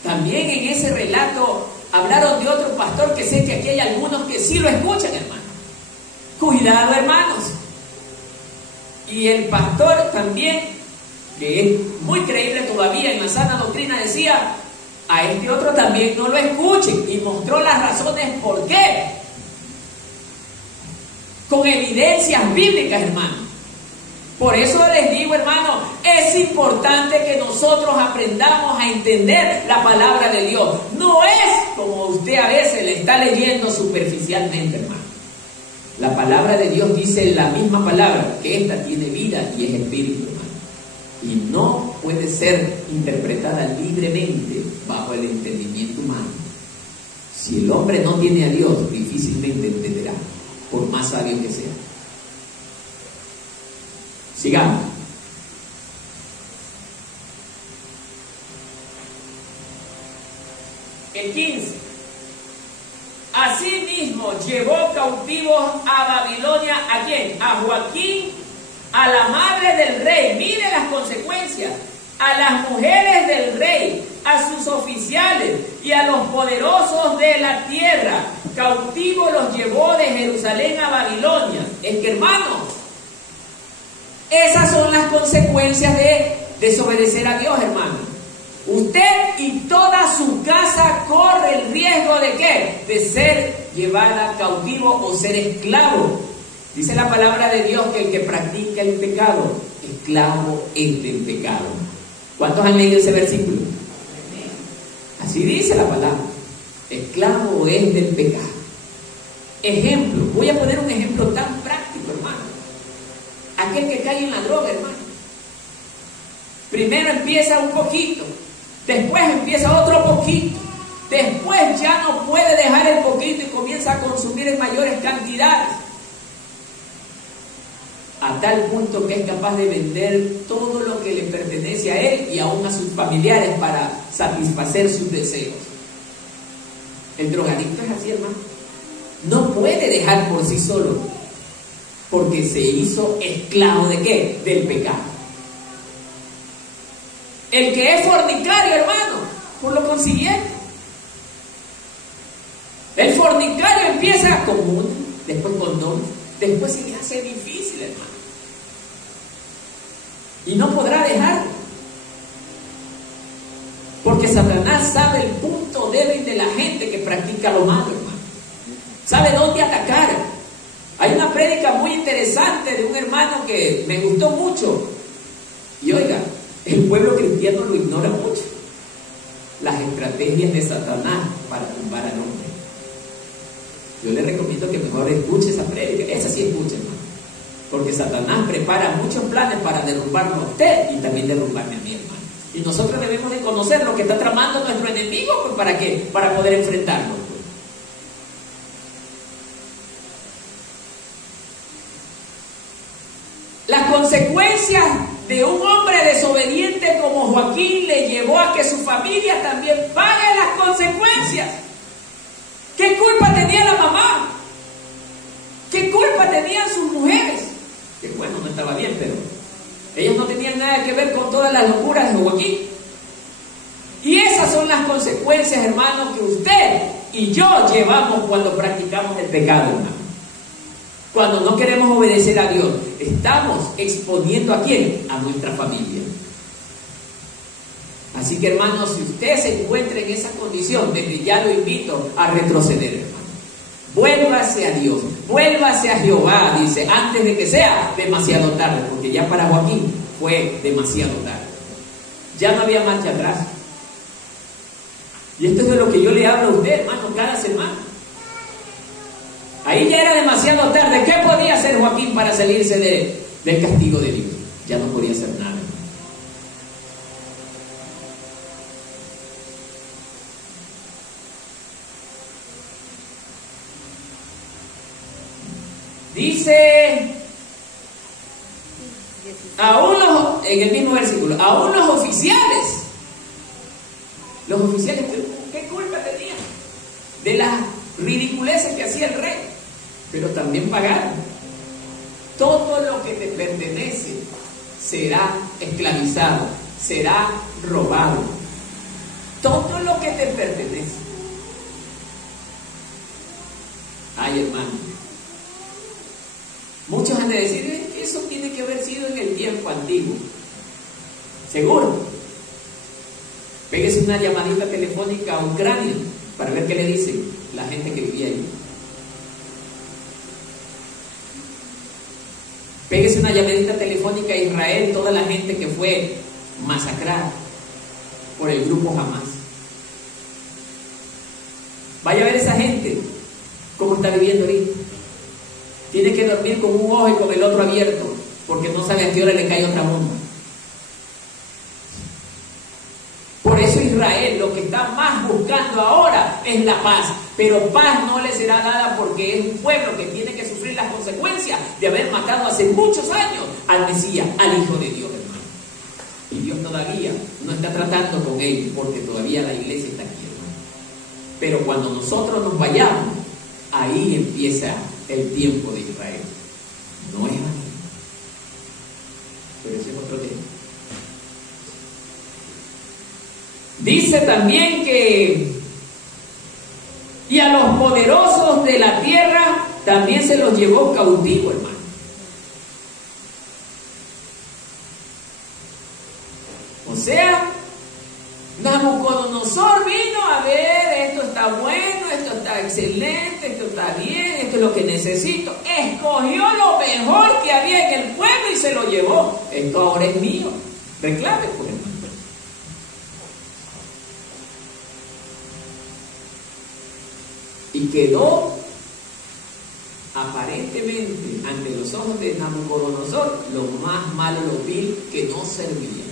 También en ese relato hablaron de otro pastor, que sé que aquí hay algunos que sí lo escuchan, hermano. Cuidado, hermanos. Y el pastor también, que es muy creíble todavía en la sana doctrina, decía, a este otro también no lo escuchen, y mostró las razones por qué, con evidencias bíblicas, hermano. Por eso les digo, hermano, es importante que nosotros aprendamos a entender la palabra de Dios. No es como usted a veces le está leyendo superficialmente, hermano. La palabra de Dios dice la misma palabra, que esta tiene vida y es espíritu, hermano. Y no puede ser interpretada libremente bajo el entendimiento humano. Si el hombre no tiene a Dios, difícilmente entenderá, por más sabio que sea. Sigamos. El 15. Asimismo llevó cautivos a Babilonia, ¿a quién? A Joaquín, a la madre del rey. Mire las consecuencias. A las mujeres del rey, a sus oficiales y a los poderosos de la tierra. Cautivos los llevó de Jerusalén a Babilonia. Es que, hermanos, esas son las consecuencias de desobedecer a Dios, hermano. Usted y toda su casa corre el riesgo de ¿qué? De ser llevada cautivo o ser esclavo. Dice la palabra de Dios que el que practica el pecado, esclavo es del pecado. ¿Cuántos han leído ese versículo? Así dice la palabra. Esclavo es del pecado. Ejemplo, voy a poner un ejemplo tan práctico, hermano. Aquel que cae en la droga, hermano. Primero empieza un poquito, después empieza otro poquito, después ya no puede dejar el poquito y comienza a consumir en mayores cantidades, a tal punto que es capaz de vender todo lo que le pertenece a él y aún a sus familiares para satisfacer sus deseos. El drogadicto es así, hermano. No puede dejar por sí solo, porque se hizo esclavo ¿de qué? Del pecado. El que es fornicario, hermano, por lo consiguiente. El fornicario empieza con uno, después con dos, después se le hace difícil, hermano. Y no podrá dejarlo. Porque Satanás sabe el punto débil de la gente que practica lo malo, hermano. Sabe dónde atacar. Hay una prédica muy interesante de un hermano que me gustó mucho. Y oiga, el pueblo cristiano lo ignora mucho. Las estrategias de Satanás para tumbar al hombre. Yo le recomiendo que mejor escuche esa prédica. Esa sí escuche, hermano. Porque Satanás prepara muchos planes para derrumbarlo a usted y también derrumbarme a mí, hermano. Y nosotros debemos de conocer lo que está tramando nuestro enemigo, pues, ¿para qué? Para poder enfrentarlo. Pues. Las consecuencias de un hombre desobediente como Joaquín le llevó a que su familia también pague las consecuencias. ¿Qué culpa tenía la mamá? ¿Qué culpa tenían sus mujeres? Que bueno, no estaba bien, pero ellos no tenían nada que ver con todas las locuras de Joaquín. Y esas son las consecuencias, hermanos, que usted y yo llevamos cuando practicamos el pecado, hermano. Cuando no queremos obedecer a Dios, estamos exponiendo ¿a quién? A nuestra familia. Así que, hermanos, si usted se encuentra en esa condición, desde ya lo invito a retroceder, hermano. Vuélvase a Dios, vuélvase a Jehová, dice, antes de que sea demasiado tarde, porque ya para Joaquín fue demasiado tarde. Ya no había marcha atrás. Y esto es de lo que yo le hablo a usted, hermano, cada semana. Ahí ya era demasiado tarde. ¿Qué podía hacer Joaquín para salirse del castigo de Dios? Ya no podía hacer nada. Dice, en el mismo versículo, aún los oficiales, ¿qué culpa tenían de las ridiculeces que hacía el rey? Pero también pagaron. Todo lo que te pertenece será esclavizado, será robado. Todo lo que te pertenece. Ay, hermano, muchos han de decir que eso tiene que haber sido en el tiempo antiguo. Seguro. Péguese una llamadita telefónica a Ucrania para ver qué le dicen la gente que vivía ahí. Péguese una llamadita telefónica a Israel, toda la gente que fue masacrada por el grupo Hamas. Vaya a ver esa gente cómo está viviendo ahorita. Tiene que dormir con un ojo y con el otro abierto, porque no sabe a qué hora le cae otra bomba. Por eso Israel lo que está más buscando ahora es la paz, pero paz no le será dada porque es un pueblo que tiene que sufrir las consecuencias de haber matado hace muchos años al Mesías, al Hijo de Dios, hermano. Y Dios todavía no está tratando con ellos porque todavía la iglesia está aquí, hermano. Pero cuando nosotros nos vayamos, ahí empieza el tiempo de Israel. No es aquí. Pero ese es otro tema. Dice también que y a los poderosos de la tierra también se los llevó cautivo, hermano. O sea, Nabucodonosor vino a ver, esto está bueno, esto está excelente, esto está bien, esto es lo que necesito. Escogió lo mejor que había en el pueblo y se lo llevó. Esto ahora es mío. Reclame, pues, hermano. Y quedó aparentemente ante los ojos de Nabucodonosor lo más malo, lo vil, que no servía.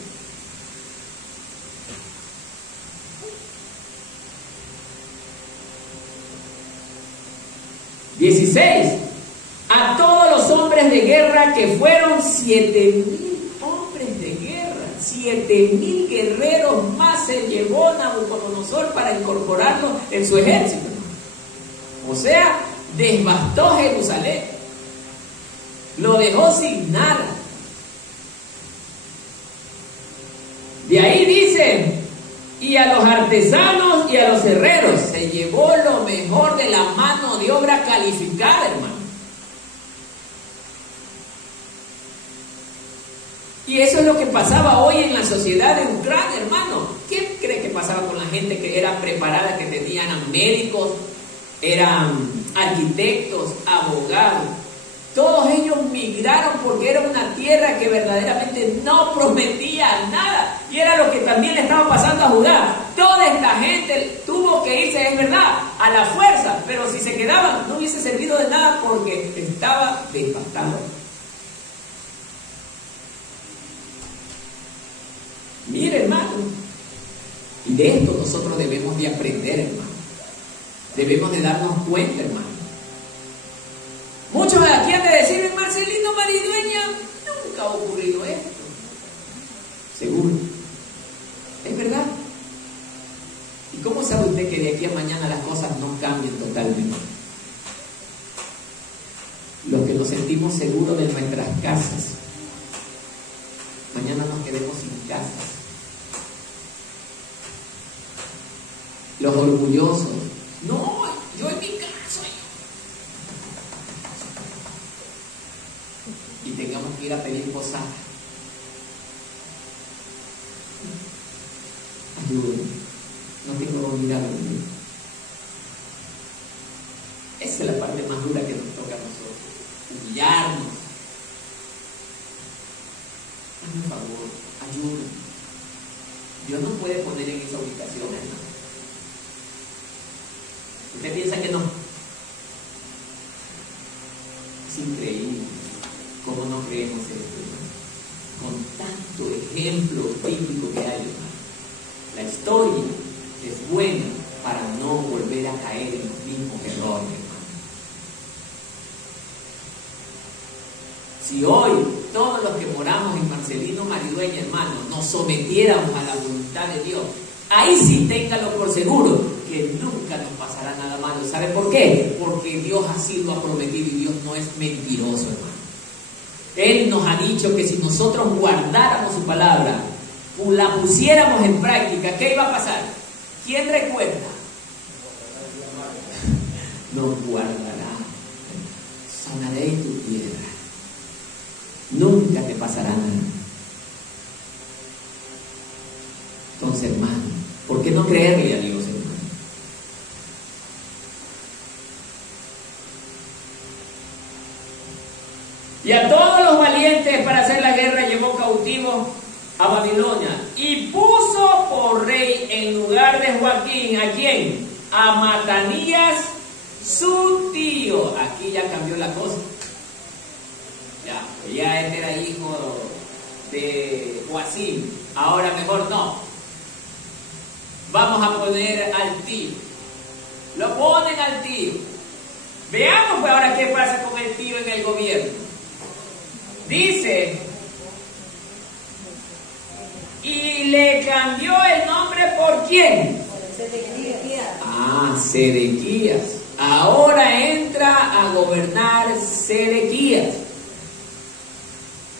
(16) A todos los hombres de guerra que fueron 7,000 hombres de guerra, 7,000 guerreros más se llevó Nabucodonosor para incorporarlos en su ejército. O sea, devastó Jerusalén, lo dejó sin nada. De ahí dice, y a los artesanos y a los herreros se llevó lo mejor de la mano de obra calificada, hermano. Y eso es lo que pasaba hoy en la sociedad de Ucrania, hermano. ¿Qué cree que pasaba con la gente que era preparada, que tenían médicos, eran arquitectos, abogados, Todos ellos migraron porque era una tierra que verdaderamente no prometía nada. Y era lo que también le estaba pasando a Judá. Toda esta gente tuvo que irse, es verdad, a la fuerza. Pero si se quedaban, no hubiese servido de nada porque estaba devastado. Mire, hermano. Y de esto nosotros debemos de aprender, hermano. Debemos de darnos cuenta, hermano. Muchos de aquí han de decir, en Marcelino Maridueña nunca ha ocurrido esto. Seguro. Es verdad. ¿Y cómo sabe usted que de aquí a mañana las cosas no cambien totalmente? Los que nos sentimos seguros de nuestras casas, mañana nos quedemos sin casas. Los orgullosos, no, yo en mi casa. Y tengamos que ir a pedir posada. Ayúdenme, no tengo dónde ir a dormir. Esa es la parte más dura que nos toca a nosotros, humillarnos. Hazme un favor, ayúdenme. Dios nos puede poner en esa ubicación, hermano. ¿Usted piensa que no? Es increíble. ¿Cómo no creemos esto, hermano? Con tanto ejemplo bíblico que hay, hermano. La historia es buena para no volver a caer en los mismos errores, hermano. Si hoy todos los que moramos en Marcelino Maridueña, hermano, nos sometiéramos a la voluntad de Dios, ahí sí téngalo por seguro que nunca nos pasará nada malo. ¿Sabe por qué? Porque Dios así lo ha prometido y Dios no es mentiroso, hermano. Él nos ha dicho que si nosotros guardáramos su palabra, la pusiéramos en práctica, ¿qué iba a pasar? ¿Quién recuerda? Nos guardará, sanaré tu tierra, nunca te pasará nada. Entonces, hermano, ¿por qué no creerle a Dios, hermano? Y a todos los valientes para hacer la guerra llevó cautivos a Babilonia y puso por rey en lugar de Joaquín, ¿a quién? A Matanías, su tío. Aquí ya cambió la cosa. Ya este era hijo de Joacim. Ahora mejor no. Vamos a poner al tío. Lo ponen al tío. Veamos pues ahora qué pasa con el tío en el gobierno. Dice, y le cambió el nombre ¿por quién? Sedequías. Ahora entra a gobernar Sedequías.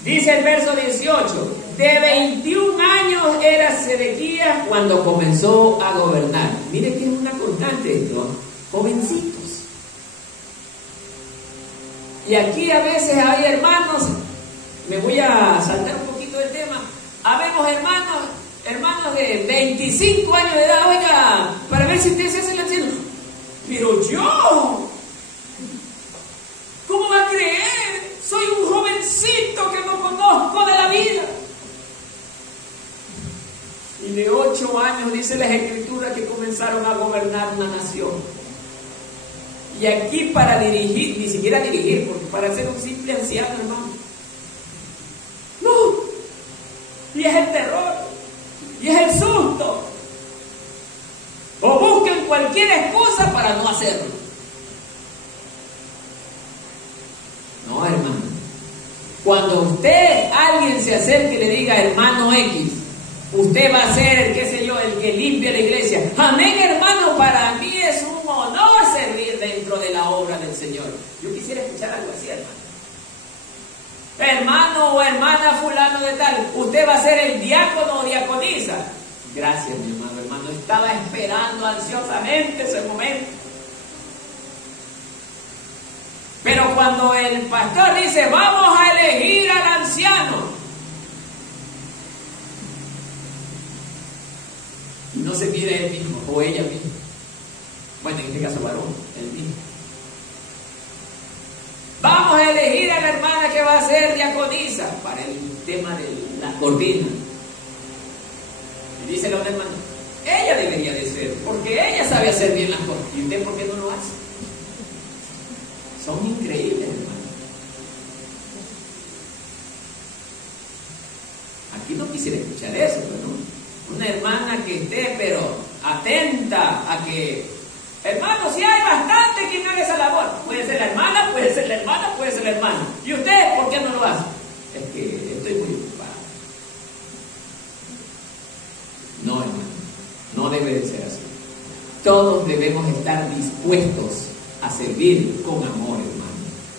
Dice el verso 18, de 21 años era Sedequías cuando comenzó a gobernar. Mire que es una constante esto, jovencitos. Y aquí a veces hay hermanos, me voy a saltar un poquito del tema, habemos hermanos de 25 años de edad, oiga, para ver si ustedes se hacen la anciano. Pero yo, ¿cómo va a creer? Soy un jovencito que no conozco de la vida. Y de 8 años dice las escrituras que comenzaron a gobernar una nación. Y aquí para dirigir, ni siquiera dirigir, porque para ser un simple anciano, hermano. No. Y es el terror. Y es el susto. O buscan cualquier excusa para no hacerlo. No, hermano. Cuando alguien se acerque y le diga hermano X, usted va a ser, qué sé yo, el que limpia la iglesia. Amén, hermano, para mí es un honor servir dentro de la obra del Señor. Yo quisiera escuchar algo así, hermano. Hermano o hermana fulano de tal, usted va a ser el diácono o diaconisa. Gracias, mi hermano. Estaba esperando ansiosamente ese momento. Pero cuando el pastor dice, vamos a elegir al anciano, y no se mira él mismo o ella misma, bueno, en este caso varón, él mismo, vamos vamos a elegir a la hermana que va a ser diaconisa para el tema de la cortina. Y dice la otra hermana, ella debería de ser, porque ella sabe hacer bien las cosas. ¿Y usted por qué no lo hace? Son increíbles, hermano. Aquí no quisiera escuchar eso, ¿no? Una hermana que esté, pero atenta a que, hermano, si hay bastante quien haga esa labor. Puede ser la hermana, puede ser la hermana, puede ser el hermano. ¿Y usted por qué no lo hace? Es que estoy muy ocupado. No, hermano, no debe de ser así. Todos debemos estar dispuestos a servir con amor, hermano.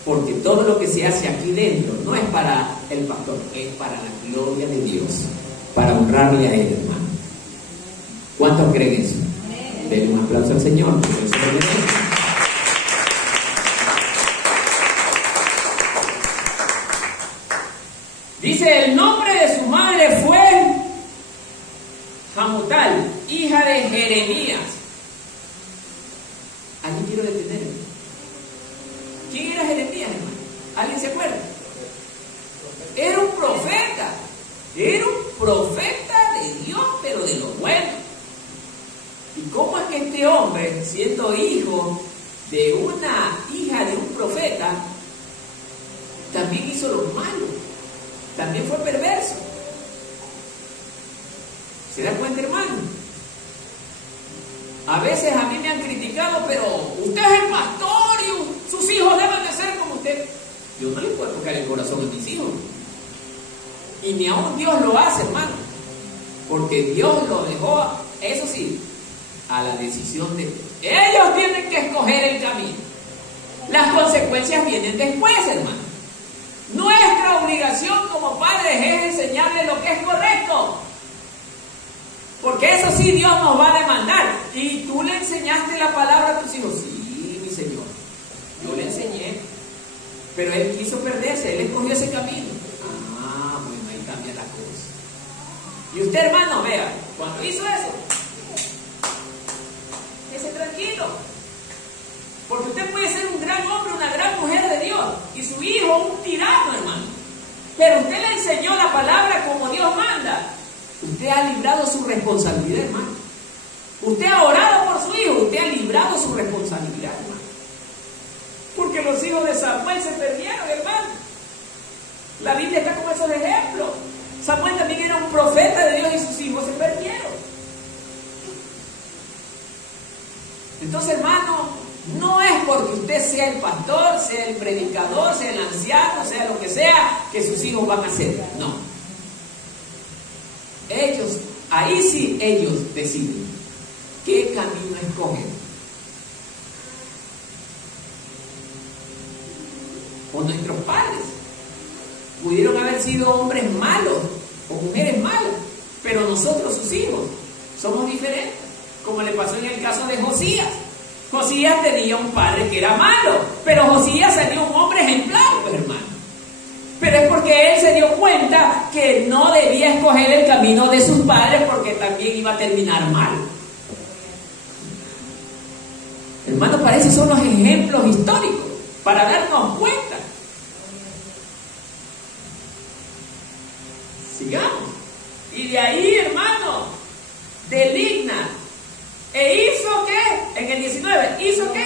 Porque todo lo que se hace aquí dentro no es para el pastor, es para la gloria de Dios, para honrarle a Él, hermano. ¿Cuántos creen eso? Denle un aplauso al Señor. Dice, el nombre de su madre fue Hamutal, hija de Jeremías. ¿Alguien quiero detenerme? ¿Quién era Jeremías, hermano? ¿Alguien se acuerda? Era un profeta. Era un profeta de Dios, pero de lo bueno. ¿Y cómo es que este hombre, siendo hijo de una hija de un profeta, también hizo lo malo? También fue perverso. ¿Se da cuenta, hermano? A veces a mí me han criticado, pero usted es el pastor y sus hijos deben de ser como usted. Yo no le puedo tocar el corazón a mis hijos. Y ni aún Dios lo hace, hermano. Porque Dios lo dejó, eso sí, a la decisión de ellos. Tienen que escoger el camino. Las consecuencias vienen después, hermano. Nuestra obligación como padres es enseñarles lo que es correcto. Porque eso sí Dios nos va a demandar. ¿Y tú le enseñaste la palabra a tus hijos? Sí, mi Señor. Yo le enseñé. Pero él quiso perderse, él escogió ese camino. Ah, bueno, ahí cambia la cosa. Y usted, hermano, vea, cuando hizo eso, quédese tranquilo. Porque usted puede ser un gran hombre, una gran mujer de Dios, y su hijo un tirano, hermano. Pero usted le enseñó la palabra como Dios manda. Usted ha librado su responsabilidad, hermano. Usted ha orado por su hijo, usted ha librado su responsabilidad, hermano. Porque los hijos de Samuel se perdieron, hermano. La Biblia está con esos ejemplos. Samuel también era un profeta de Dios y sus hijos se perdieron. Entonces, hermano, no es porque usted sea el pastor, sea el predicador, sea el anciano, sea lo que sea, que sus hijos van a ser. No. Ellos, ahí sí ellos deciden qué camino escogen. O nuestros padres pudieron haber sido hombres malos o mujeres malas, pero nosotros, sus hijos, somos diferentes, como le pasó en el caso de Josías. Josías tenía un padre que era malo, pero Josías salió un hombre ejemplar, pues, hermano. Pero es porque él se dio cuenta que no debía escoger el camino de sus padres, porque también iba a terminar mal. Hermano, para eso son los ejemplos históricos, para darnos cuenta. Sigamos. Y de ahí, hermano, de Libna. ¿E hizo qué? En el 19, ¿hizo qué?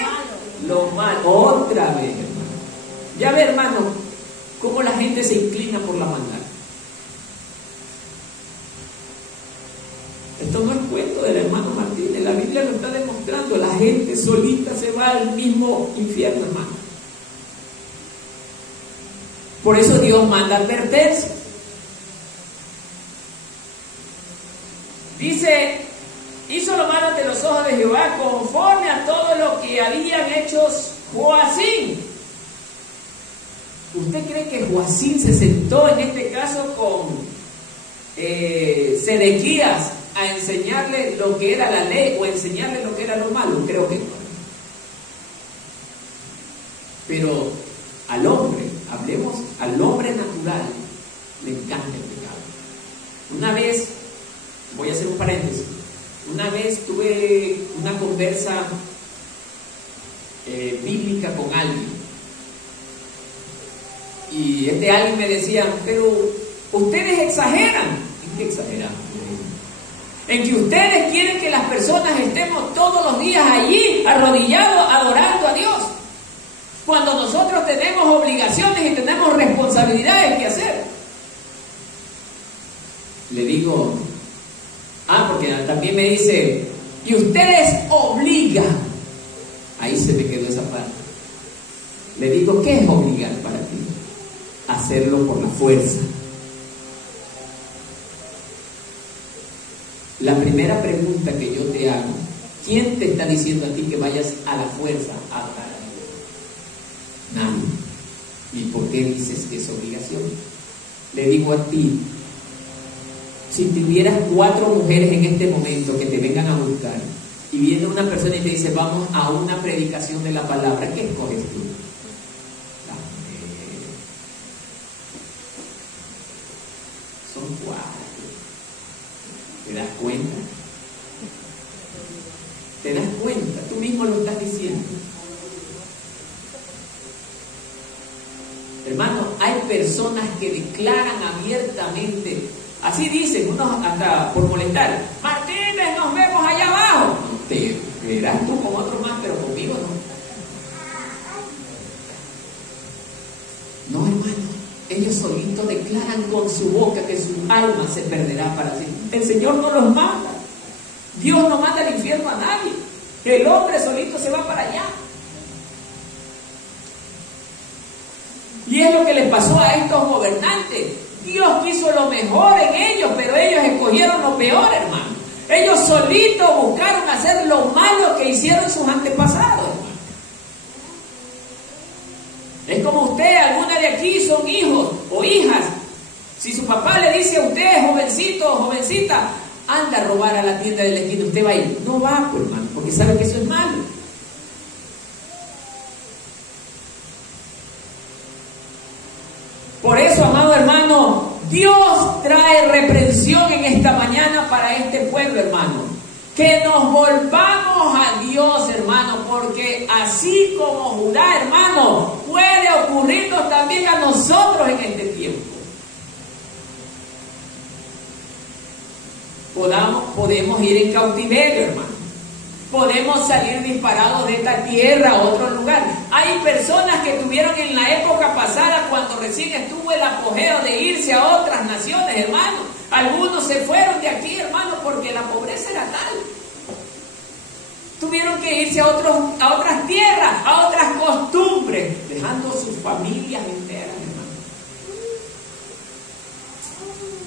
Lo malo. Otra vez, hermano. Ya ve, hermano, cómo la gente se inclina por la maldad. Esto no es cuento del hermano Martínez, la Biblia lo está demostrando. La gente solita se va al mismo infierno, hermano. Por eso Dios manda advertencia. Dice, hizo lo malo ante los ojos de Jehová conforme a todo lo que habían hecho Joacín. ¿Usted cree que Joacín se sentó en este caso con Sedequías a enseñarle lo que era la ley o enseñarle lo que era lo malo? Creo que no. Pero al hombre, hablemos, al hombre natural le encanta el pecado. Una vez, voy a hacer un paréntesis, una vez tuve una conversa bíblica con alguien. Y alguien me decía, pero ustedes exageran. ¿En qué exageran? En que ustedes quieren que las personas estemos todos los días allí, arrodillados, adorando a Dios, cuando nosotros tenemos obligaciones y tenemos responsabilidades que hacer. Le digo, porque también me dice, y ustedes obligan. Ahí se me quedó esa parte. Le digo, ¿qué es obligar para ti? Hacerlo por la fuerza. La primera pregunta que yo te hago, ¿quién te está diciendo a ti que vayas a la fuerza a adorar a Dios? Nadie. ¿Y por qué dices que es obligación? Le digo a ti, si tuvieras 4 mujeres en este momento que te vengan a buscar y viene una persona y te dice, vamos a una predicación de la palabra, ¿qué escoges tú? Son 4. ¿Te das cuenta? ¿Te das cuenta? Tú mismo lo estás diciendo. Hermano, hay personas que declaran abiertamente, así dicen, unos hasta por molestar, Martínez, nos vemos allá abajo. Te verás tú con otros más, pero conmigo no. No, hermano. Ellos solitos declaran con su boca que su alma se perderá para siempre. El Señor no los manda. Dios no manda al infierno a nadie. El hombre solito se va para allá. Y es lo que les pasó a estos gobernantes. Dios quiso lo mejor en ellos, pero ellos escogieron lo peor, hermano. Ellos solitos buscaron hacer lo malo que hicieron sus antepasados, hermano. Es como usted, alguna de aquí son hijos o hijas. Si su papá le dice a usted, jovencito o jovencita, anda a robar a la tienda de la esquina, usted va a ir. No va, pues, hermano, porque sabe que eso es malo. Por eso, amado hermano, Dios trae reprensión en esta mañana para este pueblo, hermano. Que nos volvamos a Dios, hermano, porque así como Judá, hermano, puede ocurrirnos también a nosotros en este tiempo. Podemos ir en cautiverio, hermano. Podemos salir disparados de esta tierra a otro lugar. Hay personas que tuvieron en la época pasada, cuando recién estuvo el apogeo de irse a otras naciones, hermano. Algunos se fueron de aquí, hermano, porque la pobreza era tal. Tuvieron que irse a otras tierras, a otras costumbres, dejando sus familias enteras, hermano.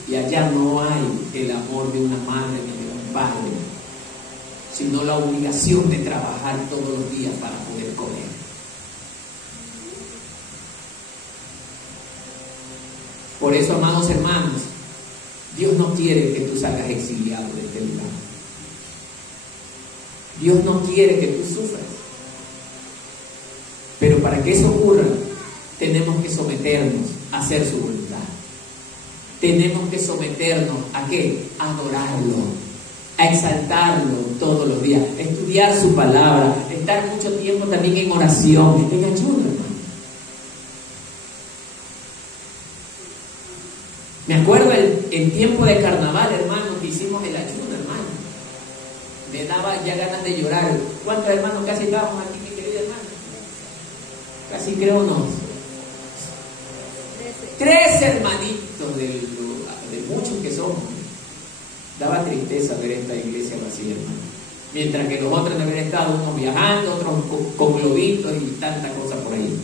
Y allá no hay el amor de una madre ni de un padre, sino la obligación de trabajar todos los días para poder comer. Por eso, amados hermanos, Dios no quiere que tú salgas exiliado de este lugar. Dios no quiere que tú sufras. Pero para que eso ocurra, tenemos que someternos a hacer su voluntad. Tenemos que someternos ¿a qué? A adorarlo, a exaltarlo todos los días, a estudiar su palabra, estar mucho tiempo también en oración, en ayuno, hermano. Me acuerdo el tiempo de carnaval, hermano, que hicimos el ayuno, hermano. Me daba ya ganas de llorar. ¿Cuántos hermanos casi estábamos aquí, mi querida hermana? Casi creo unos 13 hermanitos de muchos que somos. Daba tristeza ver esta iglesia vacía, hermano. Mientras que los otros deben estar unos viajando, otros con globitos y tanta cosa por ahí.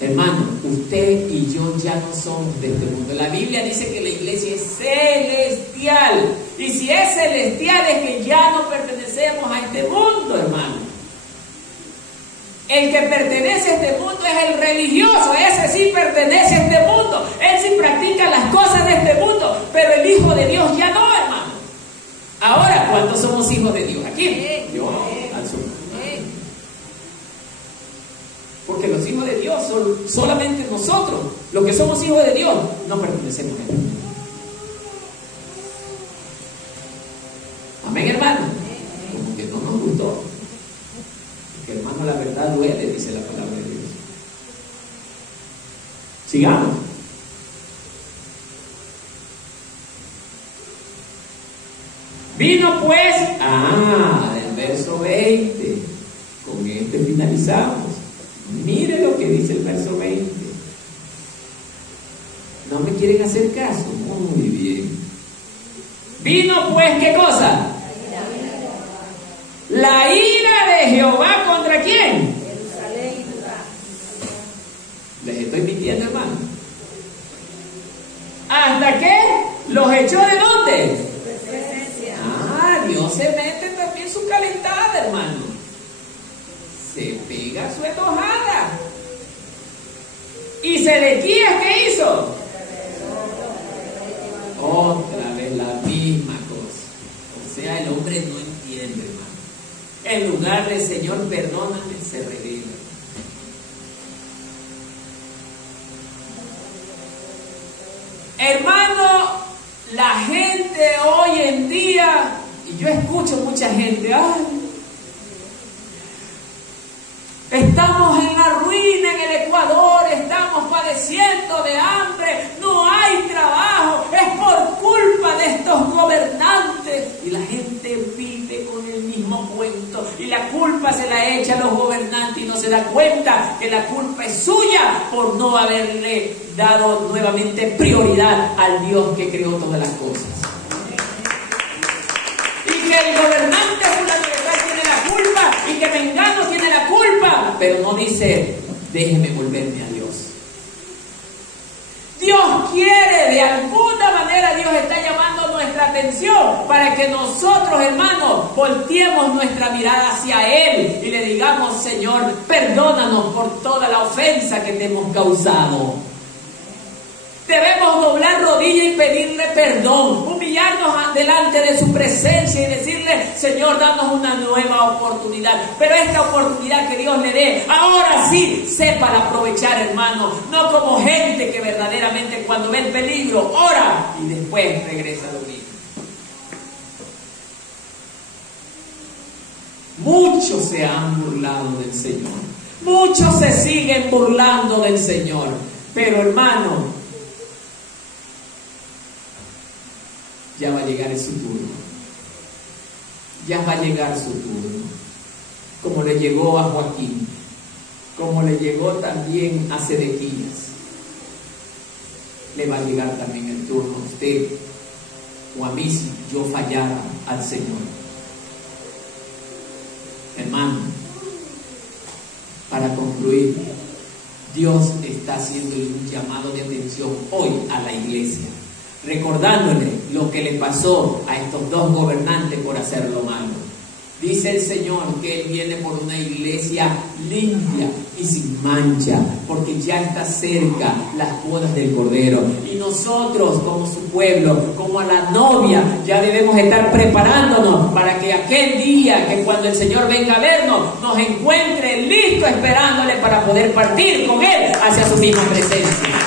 Hermano, usted y yo ya no somos de este mundo. La Biblia dice que la iglesia es celestial. Y si es celestial es que ya no pertenecemos a este mundo, hermano. El que pertenece a este mundo es el religioso. Ese sí pertenece a este mundo. Él sí practica las cosas de este mundo. Pero el Hijo de Dios ya no, hermano. Ahora, ¿cuántos somos hijos de Dios? Aquí. Yo, al sur. Porque los hijos de Dios son solamente nosotros. Los que somos hijos de Dios no pertenecemos a Él. Amén, hermano. Como que no nos gustó. Porque, hermano, la verdad duele, dice la palabra de Dios. Sigamos. Vino pues, el verso 20, con este finalizamos. Mire lo que dice el verso 20. ¿No me quieren hacer caso? Muy bien. Vino pues, ¿qué cosa? La ira de Jehová ¿contra quién? Les estoy mintiendo, hermano. ¿Hasta qué? ¿Los echó de dónde? Dios se mete también su calentada, hermano. Se pega su enojada. ¿Y Sedequías qué hizo? Otra vez la misma cosa. O sea, el hombre no entiende, hermano. En lugar de Señor, perdóname, se revela. Hermano, la gente hoy en día, y yo escucho mucha gente, estamos en la ruina en el Ecuador, estamos padeciendo de hambre, no hay trabajo, es por culpa de estos gobernantes. Y la gente vive con el mismo cuento y la culpa se la echa a los gobernantes y no se da cuenta que la culpa es suya por no haberle dado nuevamente prioridad al Dios que creó todas las cosas. Y que el gobernante fulano de tal tiene la culpa y que Mengano tiene la culpa, pero no dice, déjeme volverme a Dios. Dios quiere, de alguna manera Dios está llamando nuestra atención para que nosotros, hermanos, volteemos nuestra mirada hacia Él y le digamos, Señor, perdónanos por toda la ofensa que te hemos causado. Debemos doblar rodilla y pedirle perdón, humillarnos delante de su presencia y decirle, Señor, danos una nueva oportunidad. Pero esta oportunidad que Dios le dé, ahora sí, sepa aprovechar, hermano. No como gente que verdaderamente cuando ve el peligro, ora y después regresa a lo mismo. Muchos se han burlado del Señor. Muchos se siguen burlando del Señor. Pero, hermano, ya va a llegar su turno. Ya va a llegar su turno. Como le llegó a Joaquín, como le llegó también a Sedequías, le va a llegar también el turno a usted o a mí si yo fallara al Señor. Hermano, para concluir, Dios está haciendo un llamado de atención hoy a la iglesia, recordándole lo que le pasó a estos dos gobernantes por hacer lo malo. Dice el Señor que Él viene por una iglesia limpia y sin mancha, porque ya está cerca las bodas del Cordero. Y nosotros, como su pueblo, como a la novia, ya debemos estar preparándonos para que aquel día, que cuando el Señor venga a vernos, nos encuentre listos esperándole para poder partir con Él hacia su misma presencia.